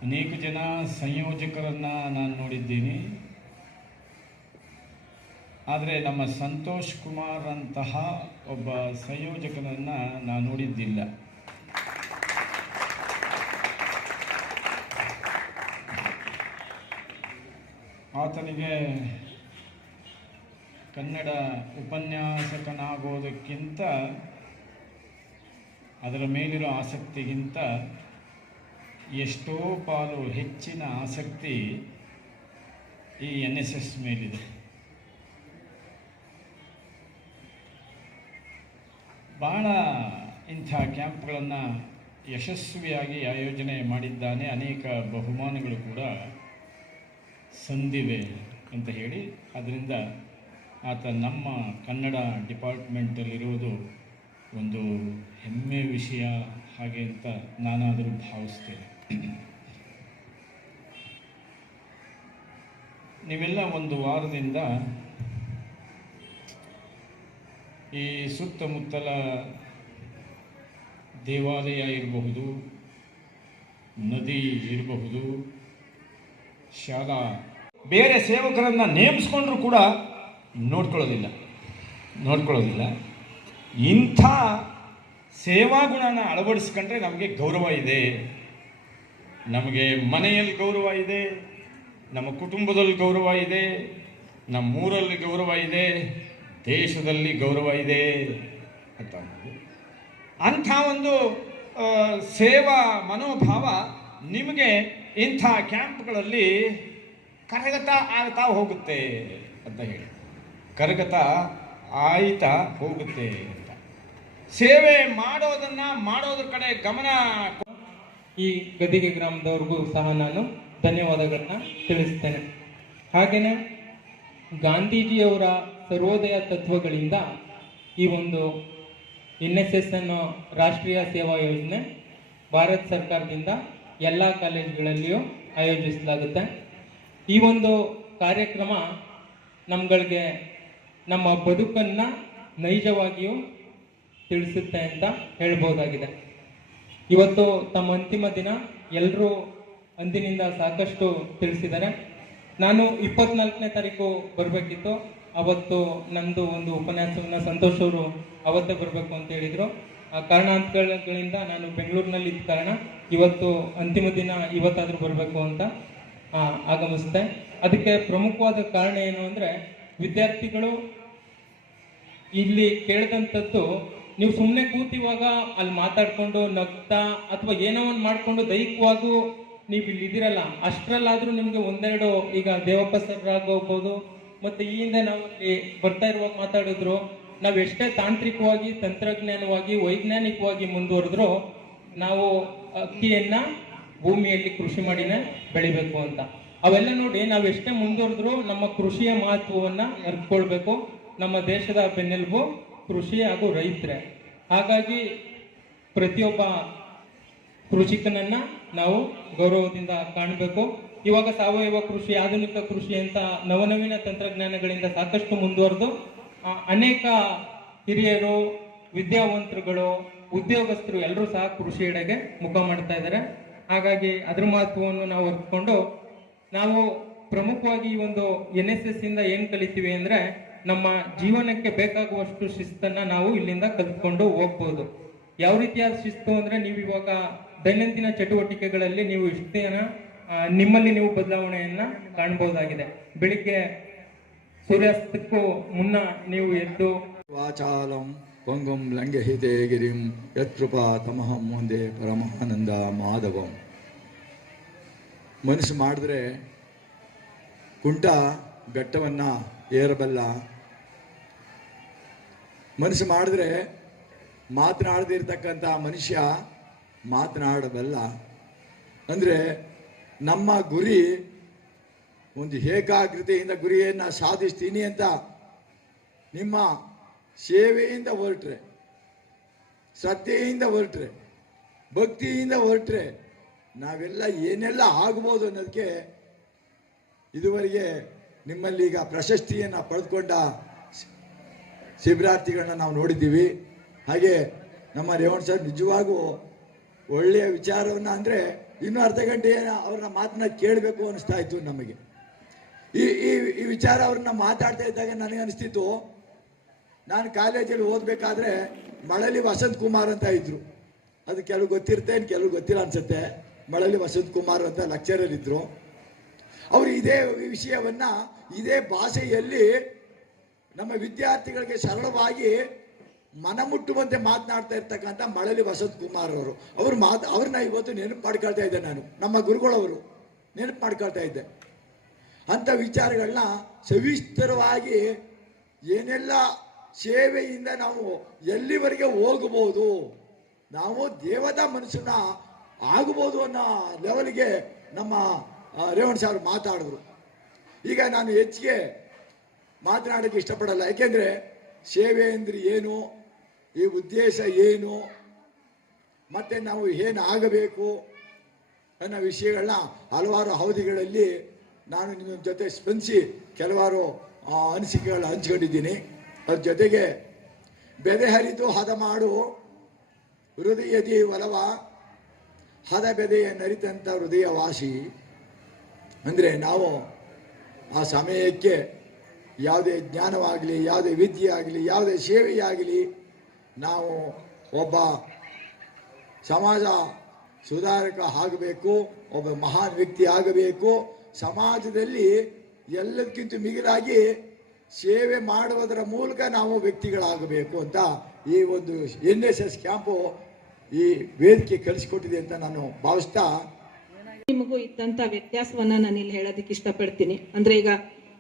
ಅನೇಕ ಜನ ಸಂಯೋಜಕರನ್ನು ನಾನು ನೋಡಿದ್ದೀನಿ. ಆದರೆ ನಮ್ಮ ಸಂತೋಷ್ ಕುಮಾರ್ ಅಂತಹ ಒಬ್ಬ ಸಂಯೋಜಕನನ್ನು ನಾನು ನೋಡಿದ್ದಿಲ್ಲ. ಆತನಿಗೆ ಕನ್ನಡ ಉಪನ್ಯಾಸಕನಾಗೋದಕ್ಕಿಂತ ಅದರ ಮೇಲಿರೋ ಆಸಕ್ತಿಗಿಂತ ಎಷ್ಟೋ ಪಾಲು ಹೆಚ್ಚಿನ ಆಸಕ್ತಿ ಈ NSS ಮೇಲಿದೆ. ಭಾಳ ಇಂಥ ಕ್ಯಾಂಪ್ಗಳನ್ನು ಯಶಸ್ವಿಯಾಗಿ ಆಯೋಜನೆ ಮಾಡಿದ್ದಾನೆ. ಅನೇಕ ಬಹುಮಾನಗಳು ಕೂಡ ಸಂದಿವೆ ಅಂತ ಹೇಳಿ, ಅದರಿಂದ ಆತ ನಮ್ಮ ಕನ್ನಡ ಡಿಪಾರ್ಟ್ಮೆಂಟಲ್ಲಿರುವುದು ಒಂದು ಹೆಮ್ಮೆ ವಿಷಯ ಹಾಗೆ ಅಂತ ನಾನಾದರೂ ಭಾವಿಸ್ತೇನೆ. ನೀವೆಲ್ಲ ಒಂದು ವಾರದಿಂದ ಈ ಸುತ್ತಮುತ್ತಲ ದೇವಾಲಯ ಇರಬಹುದು, ನದಿ ಇರಬಹುದು, ಶಾಲಾ ಬೇರೆ ಸೇವಕರನ್ನು ನೇಮಿಸ್ಕೊಂಡ್ರೂ ಕೂಡ ನೋಡ್ಕೊಳ್ಳೋದಿಲ್ಲ. ಇಂಥ ಸೇವಾ ಗುಣನ ಅಳವಡಿಸ್ಕೊಂಡ್ರೆ ನಮಗೆ ಗೌರವ ಇದೆ. ನಮಗೆ ಮನೆಯಲ್ಲಿ ಗೌರವ ಇದೆ, ನಮ್ಮ ಕುಟುಂಬದಲ್ಲಿ ಗೌರವ ಇದೆ, ನಮ್ಮೂರಲ್ಲಿ ಗೌರವ ಇದೆ, ದೇಶದಲ್ಲಿ ಗೌರವ ಇದೆ ಅಂತ ಅಂಥ ಒಂದು ಸೇವಾ ಮನೋಭಾವ ನಿಮಗೆ ಇಂಥ ಕ್ಯಾಂಪ್ಗಳಲ್ಲಿ ಕರಗತ ಆಗ್ತಾ ಹೋಗುತ್ತೆ ಅಂತ ಹೇಳಿ, ಕರಗತ ಆಯ್ತಾ ಹೋಗುತ್ತೆ ಅಂತ. ಸೇವೆ ಮಾಡೋದ್ರ ಕಡೆ ಗಮನ. ಈ ಗದಿಗೆ ಗ್ರಾಮದವ್ರಿಗೂ ಸಹ ನಾನು ಧನ್ಯವಾದಗಳನ್ನ ತಿಳಿಸ್ತೇನೆ. ಹಾಗೆಯೇ ಗಾಂಧೀಜಿಯವರ ಸರ್ವೋದಯ ತತ್ವಗಳಿಂದ ಈ ಒಂದು NSS ಅನ್ನೋ ರಾಷ್ಟ್ರೀಯ ಸೇವಾ ಯೋಜನೆ ಭಾರತ ಸರ್ಕಾರದಿಂದ ಎಲ್ಲ ಕಾಲೇಜುಗಳಲ್ಲಿಯೂ ಆಯೋಜಿಸಲಾಗುತ್ತೆ. ಈ ಒಂದು ಕಾರ್ಯಕ್ರಮ ನಮ್ಗಳಿಗೆ ನಮ್ಮ ಬದುಕನ್ನು ನೈಜವಾಗಿಯೂ ತಿಳಿಸುತ್ತೆ ಅಂತ ಹೇಳ್ಬೋದಾಗಿದೆ. ಇವತ್ತು ತಮ್ಮ ಅಂತಿಮ ದಿನ, ಎಲ್ಲರೂ ಅಂದಿನಿಂದ ಸಾಕಷ್ಟು ತಿಳಿಸಿದ್ದಾರೆ. ನಾನು 24ನೇ ತಾರೀಕು ಬರಬೇಕಿತ್ತು. ಅವತ್ತು ನಂದು ಒಂದು ಉಪನ್ಯಾಸವನ್ನು ಸಂತೋಷ್ ಅವರು ಅವತ್ತೇ ಬರಬೇಕು ಅಂತ ಹೇಳಿದರು. ಆ ಕಾರಣಾಂತರಗಳಿಂದ ನಾನು ಬೆಂಗಳೂರಿನಲ್ಲಿ ಇದ್ದ ಕಾರಣ ಇವತ್ತು ಅಂತಿಮ ದಿನ, ಇವತ್ತಾದರೂ ಬರಬೇಕು ಅಂತ ಆಗಮಿಸಿದೆ. ಅದಕ್ಕೆ ಪ್ರಮುಖವಾದ ಕಾರಣ ಏನು ಅಂದರೆ, ವಿದ್ಯಾರ್ಥಿಗಳು ಇಲ್ಲಿ ಕೇಳಿದಂಥದ್ದು, ನೀವು ಸುಮ್ಮನೆ ಕೂತಿವಾಗ ಅಲ್ಲಿ ಮಾತಾಡ್ಕೊಂಡು ನಗ್ತಾ ಅಥವಾ ಏನೋ ಒಂದು ಮಾಡಿಕೊಂಡು ದೈಹಿಕವಾಗೂ ನೀವು ಇಲ್ಲಿ ಇದಿರಲ್ಲ, ಅಷ್ಟರಲ್ಲಾದರೂ ನಿಮಗೆ ಒಂದೆರಡು, ಈಗ ದೇವಪ್ಪ ಸರ್ ಆಗೋಗ್ಬೋದು, ಮತ್ತು ಈ ಹಿಂದೆ ನಾವು ಅಲ್ಲಿ ಬರ್ತಾ ಇರುವಾಗ ಮಾತಾಡಿದ್ರು, ನಾವು ಎಷ್ಟೇ ತಾಂತ್ರಿಕವಾಗಿ, ತಂತ್ರಜ್ಞಾನವಾಗಿ, ವೈಜ್ಞಾನಿಕವಾಗಿ ಮುಂದುವರೆದ್ರು ನಾವು ಅಕ್ಕಿಯನ್ನು ಭೂಮಿಯಲ್ಲಿ ಕೃಷಿ ಮಾಡಿನೇ ಬೆಳಿಬೇಕು ಅಂತ. ಅವೆಲ್ಲ ನೋಡಿ, ನಾವು ಎಷ್ಟೇ ಮುಂದುವರೆದ್ರು ನಮ್ಮ ಕೃಷಿಯ ಮಹತ್ವವನ್ನು ಅರಿತುಕೊಳ್ಬೇಕು. ನಮ್ಮ ದೇಶದ ಬೆನ್ನೆಲುಬು ಕೃಷಿ ಹಾಗೂ ರೈತರೇ. ಹಾಗಾಗಿ ಪ್ರತಿಯೊಬ್ಬ ಕೃಷಿಕನನ್ನ ನಾವು ಗೌರವದಿಂದ ಕಾಣಬೇಕು. ಇವಾಗ ಸಾವಯವ ಕೃಷಿ, ಆಧುನಿಕ ಕೃಷಿ ಅಂತ ನವನವೀನ ತಂತ್ರಜ್ಞಾನಗಳಿಂದ ಸಾಕಷ್ಟು ಮುಂದುವರೆದು ಅನೇಕ ಹಿರಿಯರು, ವಿದ್ಯಾವಂತರುಗಳು, ಉದ್ಯೋಗಸ್ಥರು ಎಲ್ಲರೂ ಸಹ ಕೃಷಿಯೆಡೆಗೆ ಮುಖ ಮಾಡ್ತಾ ಇದ್ದಾರೆ. ಹಾಗಾಗಿ ಅದ್ರ ಮಹತ್ವವನ್ನು ನಾವು ಅರಿತುಕೊಂಡು, ನಾವು ಪ್ರಮುಖವಾಗಿ ಈ ಒಂದು NSS ಇಂದ ಏನು ಕಲಿತೀವಿ ಅಂದರೆ, ನಮ್ಮ ಜೀವನಕ್ಕೆ ಬೇಕಾಗುವಷ್ಟು ಶಿಸ್ತನ್ನು ನಾವು ಇಲ್ಲಿಂದ ಕಲಿತ್ಕೊಂಡು ಹೋಗ್ಬೋದು. ಯಾವ ರೀತಿಯಾದ ಶಿಸ್ತು ಅಂದರೆ, ನೀವು ಇವಾಗ ದೈನಂದಿನ ಚಟುವಟಿಕೆಗಳಲ್ಲಿ ನೀವು ಇಷ್ಟು ದಿನ ನಿಮ್ಮಲ್ಲಿ ನೀವು ಬದಲಾವಣೆಯನ್ನು ಕಾಣ್ಬೋದಾಗಿದೆ. ಬೆಳಿಗ್ಗೆ ಸೂರ್ಯಾಸ್ತಕ್ಕೂ ಮುನ್ನ ನೀವು ಎದ್ದು ವಾಚಾಲಂ ಪಂಗುಂ ಲಂಘಹಿತೆ ಗಿರಿಂ ಯತ್ಕೃಪಾ ತಮಹಂ ಮುಂದೆ ಪರಮಾನಂದ ಮಾಧವಂ. ಮನಸ್ಸು ಮಾಡಿದ್ರೆ ಕುಂಟ ಬೆಟ್ಟವನ್ನು ಏರಬಲ್ಲ. ಮನಸ್ಸು ಮಾಡಿದ್ರೆ ಮಾತನಾಡದಿರ್ತಕ್ಕಂಥ ಮನುಷ್ಯ ಮಾತನಾಡಬಲ್ಲ. ಅಂದರೆ ನಮ್ಮ ಗುರಿ ಒಂದು ಏಕಾಗ್ರತೆಯಿಂದ ಗುರಿಯನ್ನು ಸಾಧಿಸ್ತೀನಿ ಅಂತ ನಿಮ್ಮ ಸೇವೆಯಿಂದ ಹೊರಟ್ರೆ, ಶ್ರದ್ಧೆಯಿಂದ ಹೊರಟ್ರೆ, ಭಕ್ತಿಯಿಂದ ಹೊರಟ್ರೆ ನಾವೆಲ್ಲ ಏನೆಲ್ಲ ಆಗ್ಬೋದು ಅನ್ನೋದಕ್ಕೆ ಇದುವರೆಗೆ ನಿಮ್ಮಲ್ಲಿ ಈಗ ಪ್ರಶಸ್ತಿಯನ್ನು ಪಡೆದುಕೊಂಡ ಶಿಬಿರಾರ್ಥಿಗಳನ್ನ ನಾವು ನೋಡಿದ್ದೀವಿ. ಹಾಗೆ ನಮ್ಮ ರೇವಣ್ ಸರ್ ನಿಜವಾಗೂ ಒಳ್ಳೆಯ ವಿಚಾರವನ್ನು, ಅಂದರೆ ಇನ್ನೂ ಅರ್ಧ ಗಂಟೆ ಅವ್ರನ್ನ ಮಾತನ್ನ ಕೇಳಬೇಕು ಅನಿಸ್ತಾ ಇತ್ತು ನಮಗೆ. ಈ ವಿಚಾರ ಅವ್ರನ್ನ ಮಾತಾಡ್ತಾ ಇದ್ದಾಗ ನನಗೆ ಅನಿಸ್ತಿತ್ತು, ನಾನು ಕಾಲೇಜಲ್ಲಿ ಓದಬೇಕಾದ್ರೆ ಮಳಲಿ ವಸಂತ್ ಕುಮಾರ್ ಅಂತ ಇದ್ರು. ಅದು ಕೆಲವು ಗೊತ್ತಿರುತ್ತೆ, ಕೆಲವು ಗೊತ್ತಿಲ್ಲ ಅನ್ಸುತ್ತೆ. ಮಳಲಿ ವಸಂತ್ ಕುಮಾರ್ ಅಂತ ಲೆಕ್ಚರರ್ ಇದ್ರು. ಅವರು ಇದೇ ವಿಷಯವನ್ನ ಇದೇ ಭಾಷೆಯಲ್ಲಿ ನಮ್ಮ ವಿದ್ಯಾರ್ಥಿಗಳಿಗೆ ಸರಳವಾಗಿ ಮನಮುಟ್ಟುವಂತೆ ಮಾತನಾಡ್ತಾ ಇರ್ತಕ್ಕಂಥ ಮಳಲಿ ವಸಂತ್ ಕುಮಾರ್ ಅವರು. ಅವ್ರನ್ನ ಇವತ್ತು ನೆನಪು ಮಾಡ್ಕೊಳ್ತಾ ಇದ್ದೆ ನಾನು. ನಮ್ಮ ಗುರುಗಳವರು ನೆನಪು ಮಾಡ್ಕೊಳ್ತಾ ಇದ್ದೆ. ಅಂಥ ವಿಚಾರಗಳನ್ನ ಸವಿಸ್ತರವಾಗಿ ಏನೆಲ್ಲ ಸೇವೆಯಿಂದ ನಾವು ಎಲ್ಲಿವರೆಗೆ ಹೋಗಬಹುದು, ನಾವು ದೇವತಾ ಮನುಷ್ಯನ ಆಗಬಹುದು ಅನ್ನೋ ಲೆವೆಲ್ಗೆ ನಮ್ಮ ರೇವಣ್ ಸಾರ್ ಮಾತಾಡಿದ್ರು. ಈಗ ನಾನು ಹೆಚ್ಚಿಗೆ ಮಾತನಾಡೋಕ್ಕೆ ಇಷ್ಟಪಡಲ್ಲ. ಯಾಕೆಂದರೆ ಸೇವೆ ಅಂದರೆ ಏನು, ಈ ಉದ್ದೇಶ ಏನು, ಮತ್ತು ನಾವು ಏನು ಆಗಬೇಕು ಅನ್ನೋ ವಿಷಯಗಳನ್ನ ಹಲವಾರು ಅವಧಿಗಳಲ್ಲಿ ನಾನು ನಿಮ್ಮ ಜೊತೆ ಸ್ಪಂದಿಸಿ ಕೆಲವಾರು ಅನಿಸಿಕೆಗಳನ್ನ ಹಂಚ್ಕೊಂಡಿದ್ದೀನಿ. ಅದ್ರ ಜೊತೆಗೆ ಬೆದೆ ಹರಿದು ಹದ ಮಾಡು ಹೃದಯದಿ ಒಲವ, ಹದ ಬೆದೆಯ ನರಿತಂಥ ಹೃದಯ ವಾಸಿ. ಅಂದರೆ ನಾವು ಆ ಸಮಯಕ್ಕೆ ಯಾವುದೇ ಜ್ಞಾನವಾಗಲಿ, ಯಾವುದೇ ವಿದ್ಯೆ ಆಗಲಿ, ಯಾವುದೇ ಸೇವೆಯಾಗಲಿ, ನಾವು ಒಬ್ಬ ಸಮಾಜ ಸುಧಾರಕ ಆಗಬೇಕು, ಒಬ್ಬ ಮಹಾನ್ ವ್ಯಕ್ತಿ ಆಗಬೇಕು. ಸಮಾಜದಲ್ಲಿ ಎಲ್ಲದಕ್ಕಿಂತ ಮಿಗಿಲಾಗಿ ಸೇವೆ ಮಾಡುವುದರ ಮೂಲಕ ನಾವು ವ್ಯಕ್ತಿಗಳಾಗಬೇಕು ಅಂತ ಈ ಒಂದು NSS ಕ್ಯಾಂಪು ಈ ವೇದಿಕೆ ಕಲಿಸಿಕೊಟ್ಟಿದೆ ಅಂತ ನಾನು ಭಾವಿಸ್ತಾ, ನಿಮಗೂ ಇದ್ದಂಥ ವ್ಯತ್ಯಾಸವನ್ನ ನಾನು ಇಲ್ಲಿ ಹೇಳೋದಕ್ಕೆ ಇಷ್ಟಪಡ್ತೀನಿ. ಅಂದ್ರೆ ಈಗ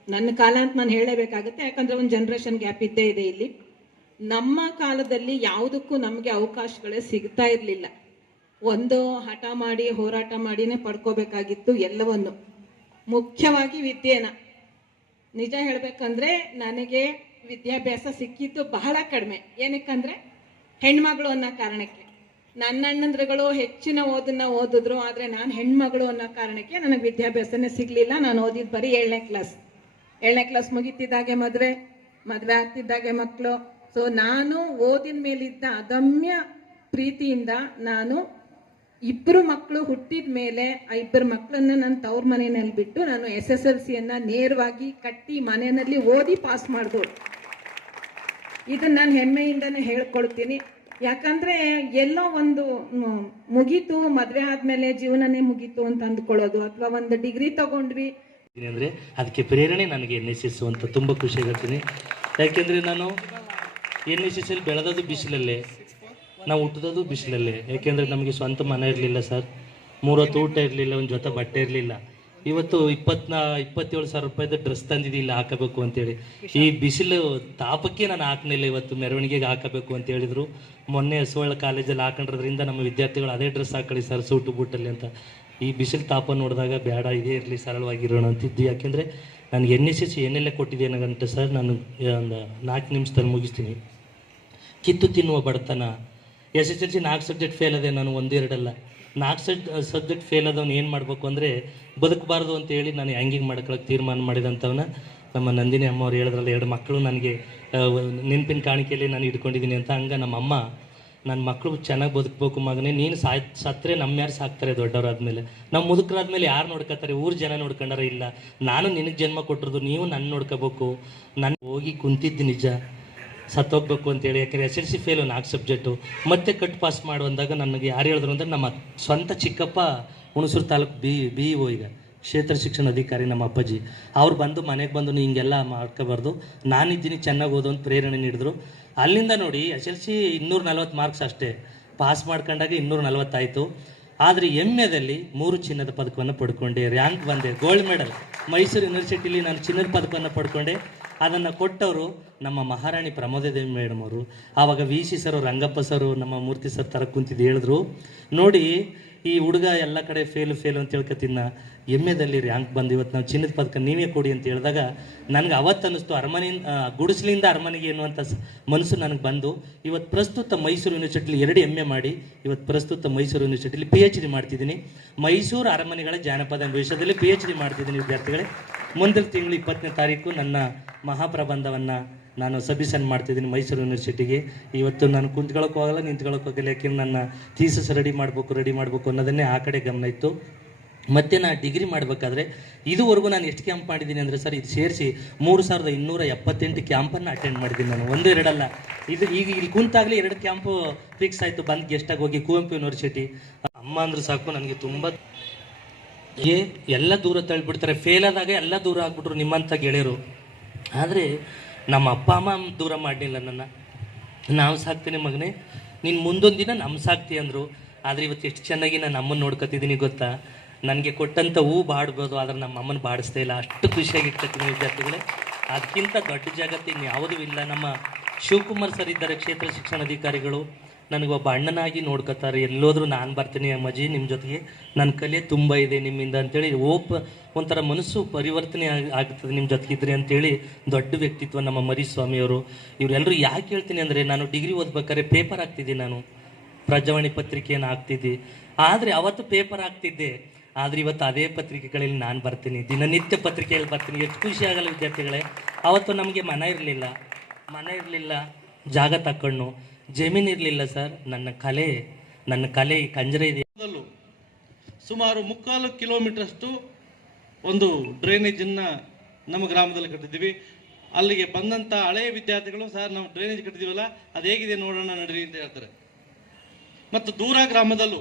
ನನ್ನ ಕಾಲ ಅಂತ ನಾನು ಹೇಳಬೇಕಾಗುತ್ತೆ, ಯಾಕಂದ್ರೆ ಒಂದು ಜನರೇಷನ್ ಗ್ಯಾಪ್ ಇದ್ದೇ ಇದೆ ಇಲ್ಲಿ. ನಮ್ಮ ಕಾಲದಲ್ಲಿ ಯಾವುದಕ್ಕೂ ನಮಗೆ ಅವಕಾಶಗಳೇ ಸಿಗ್ತಾ ಇರಲಿಲ್ಲ. ಒಂದು ಹಠ ಮಾಡಿ ಹೋರಾಟ ಮಾಡಿನೇ ಪಡ್ಕೋಬೇಕಾಗಿತ್ತು ಎಲ್ಲವನ್ನು, ಮುಖ್ಯವಾಗಿ ವಿದ್ಯೆನ. ನಿಜ ಹೇಳ್ಬೇಕಂದ್ರೆ ನನಗೆ ವಿದ್ಯಾಭ್ಯಾಸ ಸಿಕ್ಕಿದ್ದು ಬಹಳ ಕಡಿಮೆ. ಏನಕ್ಕಂದ್ರೆ ಹೆಣ್ಮಗಳು ಅನ್ನೋ ಕಾರಣಕ್ಕೆ. ನನ್ನ ಅಣ್ಣಂದ್ರುಗಳು ಹೆಚ್ಚಿನ ಓದನ್ನ ಓದಿದ್ರು, ಆದರೆ ನಾನು ಹೆಣ್ಮಗಳು ಅನ್ನೋ ಕಾರಣಕ್ಕೆ ನನಗೆ ವಿದ್ಯಾಭ್ಯಾಸನೇ ಸಿಗಲಿಲ್ಲ. ನಾನು ಓದಿದ್ದು ಬರೀ 7ನೇ ಕ್ಲಾಸ್ ಮುಗಿತಿದ್ದಾಗೆ ಮದುವೆ ಆಗ್ತಿದ್ದಾಗೆ ಮಕ್ಕಳು. ಸೊ ನಾನು ಓದಿನ ಮೇಲಿದ್ದ ಅದಮ್ಯ ಪ್ರೀತಿಯಿಂದ ನಾನು 2 ಮಕ್ಕಳು ಹುಟ್ಟಿದ ಮೇಲೆ ಆ 2 ಮಕ್ಕಳನ್ನ ನನ್ನ ತವ್ರ ಮನೆಯಲ್ಲಿ ಬಿಟ್ಟು ನಾನು SSLCಯನ್ನ ನೇರವಾಗಿ ಕಟ್ಟಿ ಮನೆಯಲ್ಲಿ ಓದಿ ಪಾಸ್ ಮಾಡಿದೋಳು. ಇದನ್ನ ನಾನು ಹೆಮ್ಮೆಯಿಂದನೇ ಹೇಳ್ಕೊಳ್ತೀನಿ. ಯಾಕಂದ್ರೆ ಎಲ್ಲೋ ಒಂದು ಮುಗೀತು, ಮದುವೆ ಆದ್ಮೇಲೆ ಜೀವನನೇ ಮುಗೀತು ಅಂತ ಅಂದ್ಕೊಳ್ಳೋದು, ಅಥವಾ ಒಂದು ಡಿಗ್ರಿ ತಗೊಂಡ್ವಿ ಅಂದರೆ ಅದಕ್ಕೆ ಪ್ರೇರಣೆ ನನಗೆ NSS ಅಂತ ತುಂಬ ಖುಷಿಯಾಗಿರ್ತೀನಿ. ಯಾಕೆಂದರೆ ನಾನು NSS ಅಲ್ಲಿ ಬೆಳೆದದ್ದು ಬಿಸಿಲಲ್ಲೇ, ನಾವು ಹುಟ್ಟಿದದು ಬಿಸಿಲಲ್ಲೇ. ಯಾಕೆಂದರೆ ನಮಗೆ ಸ್ವಂತ ಮನೆ ಇರಲಿಲ್ಲ ಸರ್, 3 ಹೊತ್ತು ಊಟ ಇರಲಿಲ್ಲ, ಒಂದು ಜೊತೆ ಬಟ್ಟೆ ಇರಲಿಲ್ಲ. ಇವತ್ತು 27,000 ರೂಪಾಯಿದು ಡ್ರೆಸ್ ತಂದಿದ್ದಿಲ್ಲ ಹಾಕಬೇಕು ಅಂತೇಳಿ. ಈ ಬಿಸಿಲು ತಾಪಕ್ಕೆ ನಾನು ಹಾಕಲಿಲ್ಲ. ಇವತ್ತು ಮೆರವಣಿಗೆಗೆ ಹಾಕಬೇಕು ಅಂತ ಹೇಳಿದರು. ಮೊನ್ನೆ SOL ಕಾಲೇಜಲ್ಲಿ ಹಾಕೊಂಡ್ರದ್ರಿಂದ ನಮ್ಮ ವಿದ್ಯಾರ್ಥಿಗಳು ಅದೇ ಡ್ರೆಸ್ ಹಾಕೊಳ್ಳಿ ಸರ್ ಸೂಟು ಬೂಟಲ್ಲಿ ಅಂತ. ಈ ಬಿಸಿಲು ತಾಪ ನೋಡಿದಾಗ ಬೇಡ, ಇದೇ ಇರಲಿ, ಸರಳವಾಗಿರೋಣ ಅಂತಿದ್ದು. ಯಾಕೆಂದರೆ ನನಗೆ NSS ಏನೆಲ್ಲ ಕೊಟ್ಟಿದೆ ನನಗಂತ ಸರ್, ನಾನು ಒಂದು 4 ನಿಮಿಷದಲ್ಲಿ ಮುಗಿಸ್ತೀನಿ. ಕಿತ್ತು ತಿನ್ನುವ ಬಡತನ, SSLC 4 ಸಬ್ಜೆಕ್ಟ್ ಫೇಲ್ ಅದೇ, ನಾನು 1-2 ಅಲ್ಲ 4 ಸಬ್ಜೆಕ್ಟ್ ಫೇಲ್ ಆದವನು ಏನು ಮಾಡಬೇಕು ಅಂದರೆ ಬದುಕಬಾರ್ದು ಅಂತೇಳಿ ನಾನು ಹ್ಯಾಂಗಿಂಗ್ ಮಾಡ್ಕೊಳ್ಳೋಕೆ ತೀರ್ಮಾನ ಮಾಡಿದಂಥವನ್ನ ನಮ್ಮ ನಂದಿನಿ ಅಮ್ಮ ಅವ್ರು ಹೇಳಿದ್ರಲ್ಲ, 2 ಮಕ್ಕಳು ನನಗೆ ನೆನಪಿನ ಕಾಣಿಕೆಯಲ್ಲಿ ನಾನು ಇಟ್ಕೊಂಡಿದ್ದೀನಿ ಅಂತ. ಹಂಗೆ ನಮ್ಮ ಅಮ್ಮ, ನನ್ನ ಮಕ್ಕಳು ಚೆನ್ನಾಗಿ ಬದುಕಬೇಕು ಮಗನೇ, ನೀನು ಸತ್ತರೆ ನಮ್ಮ ಯಾರು ಸಾಕ್ತಾರೆ ದೊಡ್ಡವರಾದ್ಮೇಲೆ, ನಾವು ಮುದುಕರಾದ್ಮೇಲೆ ಯಾರು ನೋಡ್ಕೋತಾರೆ, ಊರು ಜನ ನೋಡ್ಕೊಂಡಾರ ಇಲ್ಲ, ನಾನು ನಿನಗೆ ಜನ್ಮ ಕೊಟ್ಟಿರೋದು, ನೀವು ನನ್ನ ನೋಡ್ಕೋಬೇಕು. ನಾನು ಹೋಗಿ ಕುಂತಿದ್ದು ನಿಜ, ಸತ್ತೋಗ್ಬೇಕು ಅಂತೇಳಿ. ಯಾಕೆಂದರೆ SSLC ಫೇಲು 4 ಸಬ್ಜೆಕ್ಟು ಮತ್ತೆ ಕಟ್ ಪಾಸ್ ಮಾಡುವಂದಾಗ ನನಗೆ ಯಾರು ಹೇಳಿದ್ರು ಅಂದರೆ ನಮ್ಮ ಸ್ವಂತ ಚಿಕ್ಕಪ್ಪ, ಹುಣಸೂರು ತಾಲೂಕು BEO ಈಗ ಕ್ಷೇತ್ರ ಶಿಕ್ಷಣ ಅಧಿಕಾರಿ ನಮ್ಮ ಅಪ್ಪಾಜಿ, ಅವ್ರು ಬಂದು ಮನೆಗೆ ಬಂದು ನೀ ಹಿಂಗೆಲ್ಲ ಮಾಡ್ಕೋಬಾರ್ದು, ನಾನಿದ್ದೀನಿ ಚೆನ್ನಾಗಿ ಓದೋ ಅಂತ ಪ್ರೇರಣೆ ನೀಡಿದ್ರು. ಅಲ್ಲಿಂದ ನೋಡಿ SSLC 240 ಮಾರ್ಕ್ಸ್ ಅಷ್ಟೇ, ಪಾಸ್ ಮಾಡ್ಕೊಂಡಾಗ 240 ಆಯಿತು. ಆದರೆ MAದಲ್ಲಿ 3 ಚಿನ್ನದ ಪದಕವನ್ನು ಪಡ್ಕೊಂಡೆ, ರ್ಯಾಂಕ್ ಬಂದೆ, ಗೋಲ್ಡ್ ಮೆಡಲ್. ಮೈಸೂರು ಯೂನಿವರ್ಸಿಟಿಲಿ ನಾನು ಚಿನ್ನದ ಪದಕವನ್ನು ಪಡ್ಕೊಂಡೆ. ಅದನ್ನು ಕೊಟ್ಟವರು ನಮ್ಮ ಮಹಾರಾಣಿ ಪ್ರಮೋದದೇವಿ ಮೇಡಮ್ ಅವರು. ಆವಾಗ VC ಸರ್, ರಂಗಪ್ಪ ಸರು, ನಮ್ಮ ಮೂರ್ತಿ ಸರ್ ತರ ಕುಂತಿದ್ದು ಹೇಳಿದ್ರು, ನೋಡಿ ಈ ಹುಡುಗ ಎಲ್ಲ ಕಡೆ ಫೇಲು ಅಂತ ಹೇಳ್ಕೊತಿನ್ನ, MAದಲ್ಲಿ ರ್ಯಾಂಕ್ ಬಂದು ಇವತ್ತು ನಾವು ಚಿನ್ನದ ಪದಕ ನೀವೇ ಕೊಡಿ ಅಂತ ಹೇಳಿದಾಗ ನನಗೆ ಅವತ್ತು ಅನ್ನಿಸ್ತು, ಗುಡಿಸ್ಲಿಂದ ಅರಮನೆಗೆ ಎನ್ನುವಂಥ ಮನಸ್ಸು ನನಗೆ ಬಂದು ಇವತ್ತು ಪ್ರಸ್ತುತ ಮೈಸೂರು ಯೂನಿವರ್ಸಿಟಿಲಿ 2 MA ಮಾಡಿ ಇವತ್ತು ಪ್ರಸ್ತುತ ಮೈಸೂರು ಯೂನಿವರ್ಸಿಟಿಲಿ PhD ಮಾಡ್ತಿದ್ದೀನಿ. ಮೈಸೂರು ಅರಮನೆಗಳ ಜಾನಪದ ವಿಷಯದಲ್ಲಿ PhD ಮಾಡ್ತಿದ್ದೀನಿ ವಿದ್ಯಾರ್ಥಿಗಳೇ. ಮುಂದಿನ ತಿಂಗಳು 20ನೇ ತಾರೀಕು ನನ್ನ ಮಹಾಪ್ರಬಂಧವನ್ನು ನಾನು ಸಬ್ಮಿಷನ್ ಮಾಡ್ತಿದ್ದೀನಿ ಮೈಸೂರು ಯೂನಿವರ್ಸಿಟಿಗೆ. ಇವತ್ತು ನಾನು ಕುಂತ್ಕೊಳ್ಳೋಕೆ ಹೋಗಲ್ಲ, ನಿಂತ್ಕೊಳ್ಳೋಕೆ ಹೋಗಲ್ಲ, ಯಾಕೆಂದ್ರೆ ನನ್ನ ಥೀಸಸ್ ರೆಡಿ ಮಾಡಬೇಕು ಅನ್ನೋದನ್ನೇ ಆ ಕಡೆ ಗಮನ ಇತ್ತು. ಮತ್ತು ನಾನು ಡಿಗ್ರಿ ಮಾಡಬೇಕಾದ್ರೆ ಇದುವರೆಗೂ ನಾನು ಎಷ್ಟು ಕ್ಯಾಂಪ್ ಮಾಡಿದ್ದೀನಿ ಅಂದರೆ ಸರ್, ಇದು ಸೇರಿಸಿ 3278 ಕ್ಯಾಂಪನ್ನು ಅಟೆಂಡ್ ಮಾಡಿದ್ದೀನಿ ನಾನು, 1-2 ಅಲ್ಲ. ಇದು ಈಗ ಇಲ್ಲಿ ಕುಂತಾಗಲೇ 2 ಕ್ಯಾಂಪು ಫಿಕ್ಸ್ ಆಯಿತು, ಬಂದು ಗೆಸ್ಟಾಗಿ ಹೋಗಿ ಕುವೆಂಪು ಯೂನಿವರ್ಸಿಟಿ. ಅಮ್ಮ ಅಂದ್ರೆ ಸಾಕು ನನಗೆ ತುಂಬ, ಎಲ್ಲ ದೂರ ತಳ್ಳಿಬಿಡ್ತಾರೆ, ಫೇಲ್ ಆದಾಗ ಎಲ್ಲ ದೂರ ಆಗ್ಬಿಟ್ರು ನಿಮ್ಮಂಥ ಗೆಳೆಯರು. ಆದರೆ ನಮ್ಮ ಅಪ್ಪ ಅಮ್ಮ ದೂರ ಮಾಡಲಿಲ್ಲ ನನ್ನ. ನಾವು ಸಾಕ್ತೀನಿ ಮಗನೇ, ನೀನು ಮುಂದೊಂದು ದಿನ ನಮ್ಮ ಸಾಕ್ತಿ ಅಂದರು. ಆದರೆ ಇವತ್ತು ಎಷ್ಟು ಚೆನ್ನಾಗಿ ನಾನು ಅಮ್ಮನ ನೋಡ್ಕೊತಿದ್ದೀನಿ ಗೊತ್ತಾ. ನನಗೆ ಕೊಟ್ಟಂಥ ಹೂ ಬಾಡ್ಬೋದು, ಆದರೆ ನಮ್ಮ ಅಮ್ಮನ ಬಾಡಿಸ್ತಾ ಇಲ್ಲ, ಅಷ್ಟು ಖುಷಿಯಾಗಿ ಇಟ್ಕೊತೀನಿ ವಿದ್ಯಾರ್ಥಿಗಳೇ. ಅದಕ್ಕಿಂತ ದೊಡ್ಡ ಜಗತ್ತಿನ ಯಾವುದೂ ಇಲ್ಲ. ನಮ್ಮ ಶಿವಕುಮಾರ್ ಸರ್ ಇದ್ದಾರೆ, ಕ್ಷೇತ್ರ ಶಿಕ್ಷಣಾಧಿಕಾರಿಗಳು, ನನಗೊಬ್ಬ ಅಣ್ಣನಾಗಿ ನೋಡ್ಕೊತಾರೆ. ಎಲ್ಲೋದ್ರೂ ನಾನು ಬರ್ತೀನಿ ಅಮ್ಮಾಜಿ ನಿಮ್ಮ ಜೊತೆಗೆ, ನನ್ನ ಕಲೆ ತುಂಬ ಇದೆ ನಿಮ್ಮಿಂದ ಅಂತೇಳಿ, ಒಂಥರ ಮನಸ್ಸು ಪರಿವರ್ತನೆ ಆಗ್ತದೆ ನಿಮ್ಮ ಜೊತೆಗಿದ್ರಿ ಅಂತೇಳಿ ದೊಡ್ಡ ವ್ಯಕ್ತಿತ್ವ ನಮ್ಮ ಮರಿಸ್ವಾಮಿಯವರು. ಇವರೆಲ್ಲರೂ ಯಾಕೆ ಹೇಳ್ತೀನಿ ಅಂದರೆ, ನಾನು ಡಿಗ್ರಿ ಓದ್ಬೇಕಾದ್ರೆ ಪೇಪರ್ ಹಾಕ್ತಿದ್ದೆ, ನಾನು ಪ್ರಜಾವಾಣಿ ಪತ್ರಿಕೆಯನ್ನು ಹಾಕ್ತಿದ್ದೆ. ಆದರೆ ಅವತ್ತು ಪೇಪರ್ ಹಾಕ್ತಿದ್ದೆ, ಆದರೆ ಇವತ್ತು ಅದೇ ಪತ್ರಿಕೆಗಳಲ್ಲಿ ನಾನು ಬರ್ತೀನಿ, ದಿನನಿತ್ಯ ಪತ್ರಿಕೆಯಲ್ಲಿ ಬರ್ತೀನಿ. ಎಷ್ಟು ಖುಷಿ ಆಗಲ್ಲ ವಿದ್ಯಾರ್ಥಿಗಳೇ. ಅವತ್ತು ನಮಗೆ ಮನೆ ಇರಲಿಲ್ಲ, ಜಾಗ ತಕ್ಕೊಂಡು ಜಮೀನು ಇರಲಿಲ್ಲ ಸರ್. ನನ್ನ ಕಲೆ ಈ ಕಂಜರ ಇದೆ. ಸುಮಾರು 3/4 ಕಿಲೋಮೀಟರ್ ಅಷ್ಟು ಒಂದು ಡ್ರೈನೇಜನ್ನು ನಮ್ಮ ಗ್ರಾಮದಲ್ಲಿ ಕಟ್ಟಿದ್ದೀವಿ. ಅಲ್ಲಿಗೆ ಬಂದಂಥ ಹಳೆಯ ವಿದ್ಯಾರ್ಥಿಗಳು ಸರ್ ನಾವು ಡ್ರೈನೇಜ್ ಕಟ್ಟಿದೀವಲ್ಲ ಅದು ಹೇಗಿದೆ ನೋಡೋಣ ನಡ್ರಿ ಅಂತ ಹೇಳ್ತಾರೆ. ಮತ್ತು ದೂರ ಗ್ರಾಮದಲ್ಲೂ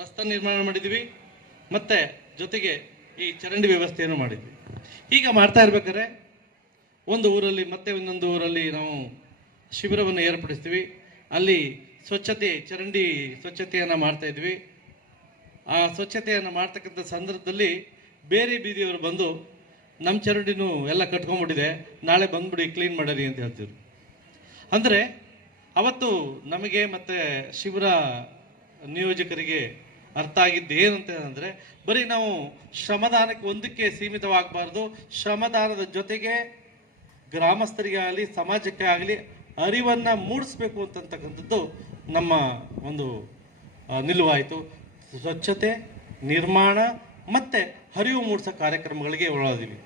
ರಸ್ತೆ ನಿರ್ಮಾಣ ಮಾಡಿದ್ವಿ, ಮತ್ತೆ ಜೊತೆಗೆ ಈ ಚರಂಡಿ ವ್ಯವಸ್ಥೆಯನ್ನು ಮಾಡಿದ್ವಿ. ಈಗ ಮಾಡ್ತಾ ಇರ್ಬೇಕಾದ್ರೆ ಒಂದು ಊರಲ್ಲಿ ಮತ್ತೆ ಇನ್ನೊಂದು ಊರಲ್ಲಿ ನಾವು ಶಿಬಿರವನ್ನು ಏರ್ಪಡಿಸ್ತೀವಿ. ಅಲ್ಲಿ ಚರಂಡಿ ಸ್ವಚ್ಛತೆಯನ್ನು ಮಾಡ್ತಾ ಇದ್ವಿ. ಆ ಸ್ವಚ್ಛತೆಯನ್ನು ಮಾಡ್ತಕ್ಕಂಥ ಸಂದರ್ಭದಲ್ಲಿ ಬೇರೆ ಬೀದಿಯವರು ಬಂದು ನಮ್ಮ ಚರಂಡಿನೂ ಎಲ್ಲ ಕಟ್ಕೊಂಡ್ಬಿಟ್ಟಿದೆ, ನಾಳೆ ಬಂದ್ಬಿಡಿ ಕ್ಲೀನ್ ಮಾಡಿರಿ ಅಂತ ಹೇಳ್ತಿದ್ರು. ಅಂದರೆ ಅವತ್ತು ನಮಗೆ ಮತ್ತು ಶಿಬಿರ ನಿಯೋಜಕರಿಗೆ ಅರ್ಥ ಆಗಿದ್ದು ಏನಂತ ಅಂದರೆ, ಬರೀ ನಾವು ಶ್ರಮದಾನಕ್ಕೆ ಒಂದಕ್ಕೆ ಸೀಮಿತವಾಗಬಾರ್ದು, ಶ್ರಮದಾನದ ಜೊತೆಗೆ ಗ್ರಾಮಸ್ಥರಿಗೆ ಆಗಲಿ ಸಮಾಜಕ್ಕೆ ಆಗಲಿ ಅರಿವನ್ನು ಮೂಡಿಸ್ಬೇಕು ಅಂತಕ್ಕಂಥದ್ದು ನಮ್ಮ ಒಂದು ನಿಲುವಾಯಿತು. ಸ್ವಚ್ಛತೆ, ನಿರ್ಮಾಣ ಮತ್ತು ಅರಿವು ಮೂಡಿಸೋ ಕಾರ್ಯಕ್ರಮಗಳಿಗೆ ಒಳಗಾದೀವಿ.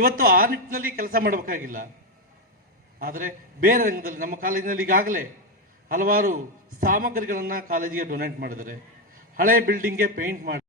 ಇವತ್ತು ಆ ನಿಟ್ಟಿನಲ್ಲಿ ಕೆಲಸ ಮಾಡಬೇಕಾಗಿಲ್ಲ, ಆದರೆ ಬೇರೆ ರಂಗದಲ್ಲಿ ನಮ್ಮ ಕಾಲೇಜಿನಲ್ಲಿ ಈಗಾಗಲೇ ಹಲವಾರು ಸಾಮಗ್ರಿಗಳನ್ನು ಕಾಲೇಜಿಗೆ ಡೊನೇಟ್ ಮಾಡಿದ್ದಾರೆ. ಹಳೆ ಬಿಲ್ಡಿಂಗ್ಗೆ ಪೇಂಟ್ ಮಾಡಿ